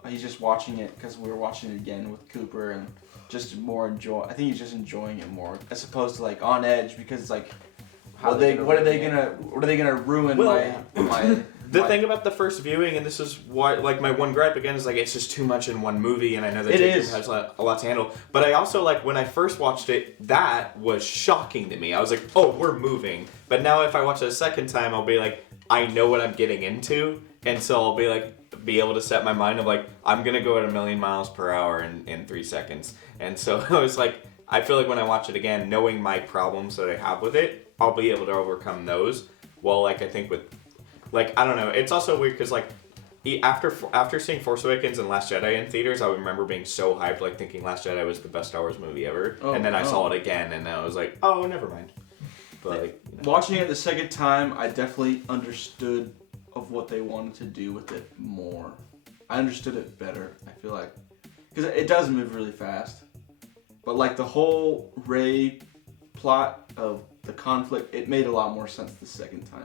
he's just watching it because we were watching it again with Cooper and just more enjoy. I think he's just enjoying it more as opposed to like on edge because it's like, How what they are they gonna ruin Well, my The thing about the first viewing, and this is why, like, my one gripe again is like it's just too much in one movie, and I know that It J.J. is. has a lot to handle. But I also like when I first watched it, that was shocking to me. I was like, oh, we're moving. But now if I watch it a second time, I'll be like, I know what I'm getting into, and so I'll be able to set my mind of like I'm gonna go at 1,000,000 miles per hour in 3 seconds. And so I was like, I feel like when I watch it again, knowing my problems that I have with it, I'll be able to overcome those. Well, like I think with like, I don't know. It's also weird because, like, after seeing Force Awakens and Last Jedi in theaters, I remember being so hyped, like, thinking Last Jedi was the best Star Wars movie ever. And then I saw it again, and I was like, oh, never mind. But, like, Watching it the second time, I definitely understood of what they wanted to do with it more. I understood it better, I feel like. Because it does move really fast. But, like, the whole Rey plot of the conflict, it made a lot more sense the second time.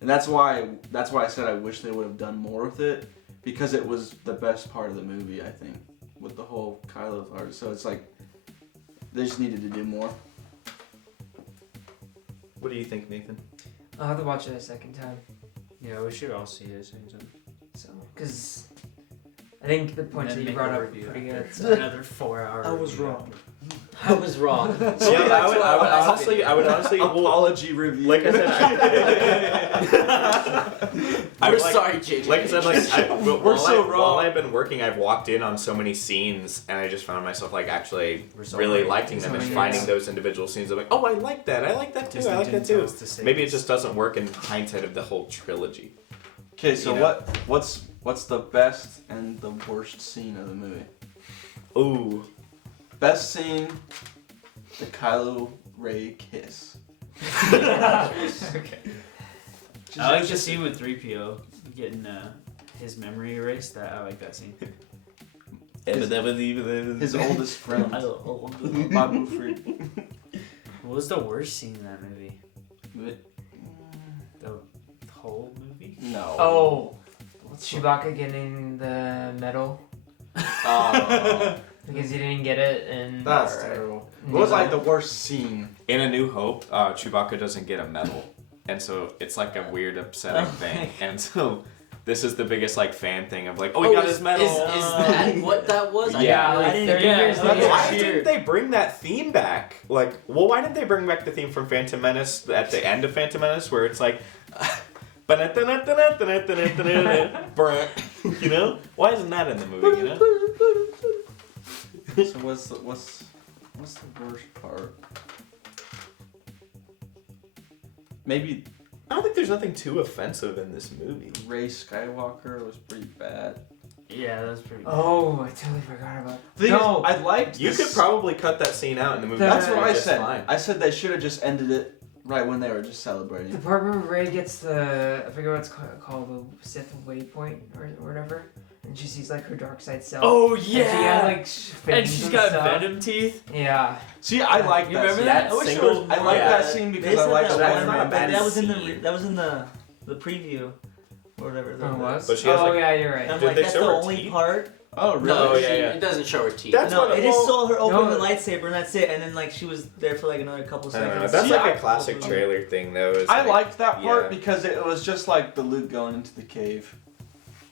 And that's why I said I wish they would have done more with it, because it was the best part of the movie, I think, with the whole Kylo part. So it's like they just needed to do more. what do you think, Nathan? I'll have to watch it a second time. Yeah, we should all see it at the same time. So, because I think the points that And you then brought make a up review pretty after. good. So. Another 4-hour. I was review wrong. I was wrong. Yeah, I would honestly, well, Apology review. like I said, We're sorry, JJ. Like I said, like We're so wrong. wrong. While I've been working, I've walked in on so many scenes, and I just found myself like actually really liking them and finding those individual scenes. I'm like, oh, I like that. I like that too. I like that too. Maybe it just doesn't work in hindsight of the whole trilogy. Okay, so You know. what's the best and the worst scene of the movie? Ooh. Best scene, the Kylo Rey kiss. Okay. I like the scene with 3PO getting his memory erased. I like that scene. His oldest friend. Babu Frick. What was the worst scene in that movie? The whole movie? No. Oh, Chewbacca getting the medal because he didn't get it, and That's terrible. What was like the worst scene? In A New Hope, Chewbacca doesn't get a medal, and so it's like a weird, upsetting thing. And so this is the biggest like fan thing of like, oh, he got his medal. Is that what that was? Yeah. like 30 years Yeah, later. Why didn't they bring that theme back? Like, well, why didn't they bring back the theme from Phantom Menace at the end of Phantom Menace, where it's like, you know, why isn't that in the movie? You know. So what's the worst part? Maybe I don't think there's nothing too offensive in this movie. Rey Skywalker was pretty bad. Yeah, that was pretty. Oh, I totally forgot about. Thing No. is, I liked You this. could probably cut that scene out in the movie. That's what I Just said. fine. I said they should have just ended it right when they were just celebrating. The part where Rey gets I forget what it's called, the Sith waypoint or whatever, and she sees like her dark side self. Oh And she has yeah. like And fangs she's and got stuff. venom teeth. Yeah. See, I like You that. remember scene. that? I wish there was I like more. that scene They because I said like that, Spider-Man. that was in the scene. that was in the preview or whatever. Oh, it was? But she has, oh like- yeah, you're right. I'm Did like, they that's show the her only teeth? part. Oh, really? No, Oh, yeah, yeah. it doesn't show her teeth. That's No, what it just well, saw her open no. the lightsaber and that's it. And then like she was there for like another couple I don't know. seconds. That's See, like I- a classic trailer thing, though. Is I like, liked that part yeah. because it was just like the Luke going into the cave.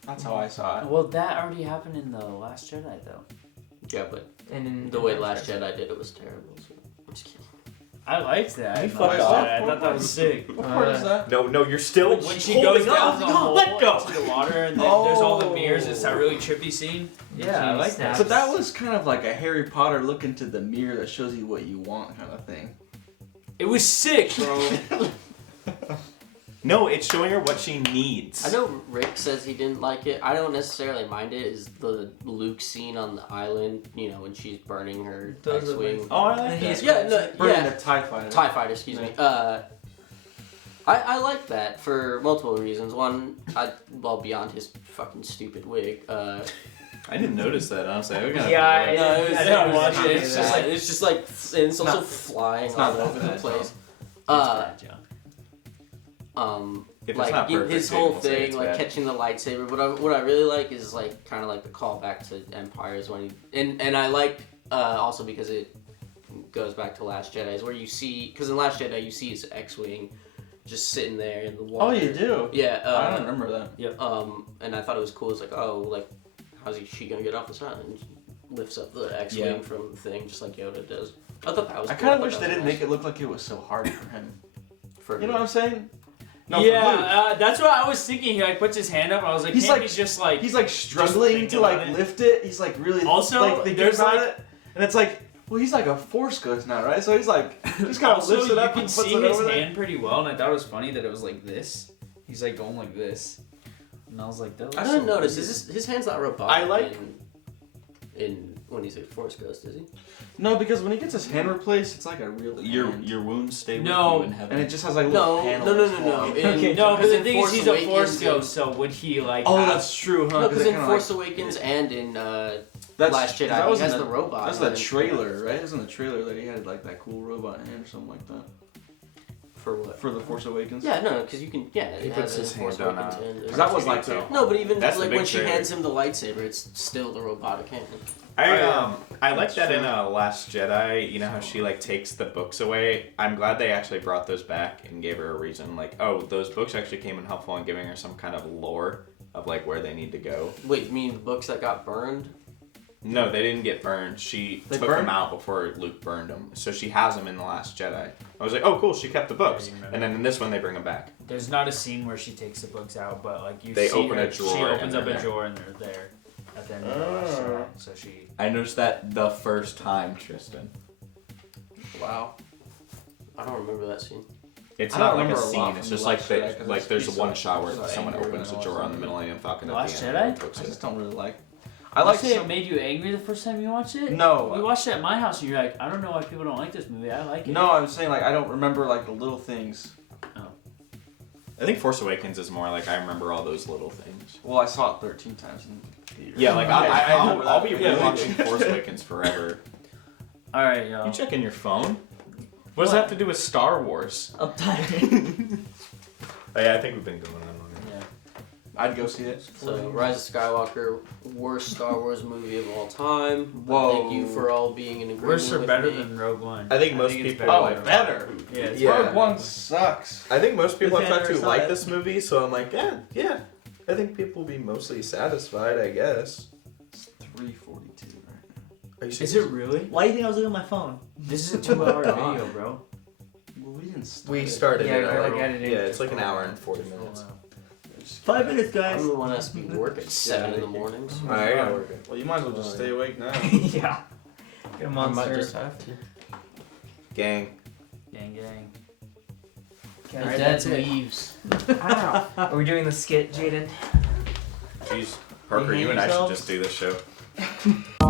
That's how I saw it. Well, that already happened in the Last Jedi, though. Yeah, but And in the way Last Jedi did it was terrible. So I'm just kidding. I liked that. You in fucked Last off. Jedi. I thought that was sick. What part is that? No, you're still When she holding goes on. down the hole Let go. into the water, and then there's all the mirrors. It's that really trippy scene. Yeah, I like that. So that was kind of like a Harry Potter look into the mirror that shows you what you want kind of thing. It was sick, bro. No, it's showing her what she needs. I know Rick says he didn't like it. I don't necessarily mind it. Is the Luke scene on the island? You know, when she's burning her Those are X-wing. Oh, I And like he's- that. Yeah, no, Burning yeah. the TIE fighter. TIE fighter, excuse me. I like that for multiple reasons. One, beyond his fucking stupid wig. I didn't notice that, honestly. I got Yeah, No, it was, I didn't watch it. It's just like, and it's also not- flying it's all not over the that place. It's bad, John. If it's Like not perfect, his then whole we'll say thing, it's like bad. catching the lightsaber. What I really like is like kind of like the callback to Empires when he and I like also because it goes back to Last Jedi is where you see because in Last Jedi you see his X-wing just sitting there in the water. Oh, you do? Yeah. I don't remember that. And I thought it was cool. It's like, oh, like, how's she gonna get off this island? And she lifts up the X-wing from the thing, just like Yoda does. I thought that was. I cool. kind of thought wish that they was didn't nice. make it look like it was so hard for him. For You know what I'm saying? No, for Luke. Yeah, that's what I was thinking. He like puts his hand up, and I was like, He's can't like- he just like He's like struggling think to about like it. lift it. He's like really Also, like thinking there's, about like- it, and it's like, well, he's like a Force ghost now, right? So he's like, just kind of also lifts it up you and can puts see it his over there. hand pretty well, and I thought it was funny that it was like this. He's like going like this, and I was like, that. I looks didn't so notice. weird. His hand's not robotic. I like- in when he's a Force ghost, is he? No, because when he gets his hand replaced, it's like a real hand. Your wounds stay with No. you in heaven. And it just has like a No, little no, panel. no, that's no, no. falling. In, No, but because the in thing is, Force he's a Force Awakens ghost, so would he like? Oh, have- that's true, huh? No, because it in kinda Force like, Awakens and in that's, Last Jedi, that he was has in the robot. That's the and- trailer, right? It was in the trailer that he had like that cool robot hand or something like that For what? for the Force Awakens. Yeah, no, because you can. Yeah, He it puts has his in Force hand on Awakens a- and- Because that was like too. No, but even That's the like big when she trailer. hands him the lightsaber, it's still the robotic hand. I like that in Last Jedi. You know how she like takes the books away. I'm glad they actually brought those back and gave her a reason. Like, oh, those books actually came in helpful in giving her some kind of lore of like where they need to go. Wait, you mean books that got burned? No, they didn't get burned. She They took burned? them out before Luke burned them. So she has them in the Last Jedi. I was like, oh, cool. She kept the books. Yeah, you remember. And then in this one, they bring them back. There's not a scene where she takes the books out, but like you They see open her, a drawer She opens and up a they're there. drawer and they're there at the end of the Last Jedi. So she. I noticed that the first time, Tristan. Wow. I don't remember that scene. It's I not don't like a remember a lot scene. from It's the just like Last the, Jedi, 'cause like it's there's just one like- shot where just like someone angry opens when a I drawer watch on the it. Millennium Falcon The at Last the end. Jedi? and puts I it. just don't really like. I I like say some. it made you angry the first time you watched it? No. You watched it at my house and you're like, I don't know why people don't like this movie. I like it. No, I'm saying like I don't remember like the little things. Oh. I think Force Awakens is more like I remember all those little things. Well, I saw it 13 times in the theater. Yeah, like I'll be Yeah, rewatching Force Awakens forever. All right, y'all. You checking your phone? What does that have to do with Star Wars? I'm tired. Oh, yeah, I think we've been going on. I'd go see it. So, Rise of Skywalker, worst Star Wars movie of all time. Whoa. Thank you for all being in agreement Worse or with better me. than Rogue One? I think most it's people better like than better. Rogue One. Yeah, it's Yeah. Rogue One sucks. I think most people Good have thing I come to never saw like it. this movie, so I'm like, yeah. I think people will be mostly satisfied, I guess. It's 3:42 right Are you Is serious? it really? Why do you think I was looking at my phone? This is a 2-hour video, bro. now. Well, we didn't start We it. started Yeah, it. we're, like, early. editing. Yeah, it's like an hour and 40 minutes. 5 minutes, guys. I'm the one that has to be work at 7 in the morning. So Alright, I gotta work it. Well, you might as well just stay awake now. Yeah. Get a I might monster. just have to. Gang. Gang, gang. Okay, My alright, dad that's it. leaves. Are we doing the skit, Jaden? Jeez. Parker, You you and I should yourselves? just do this show.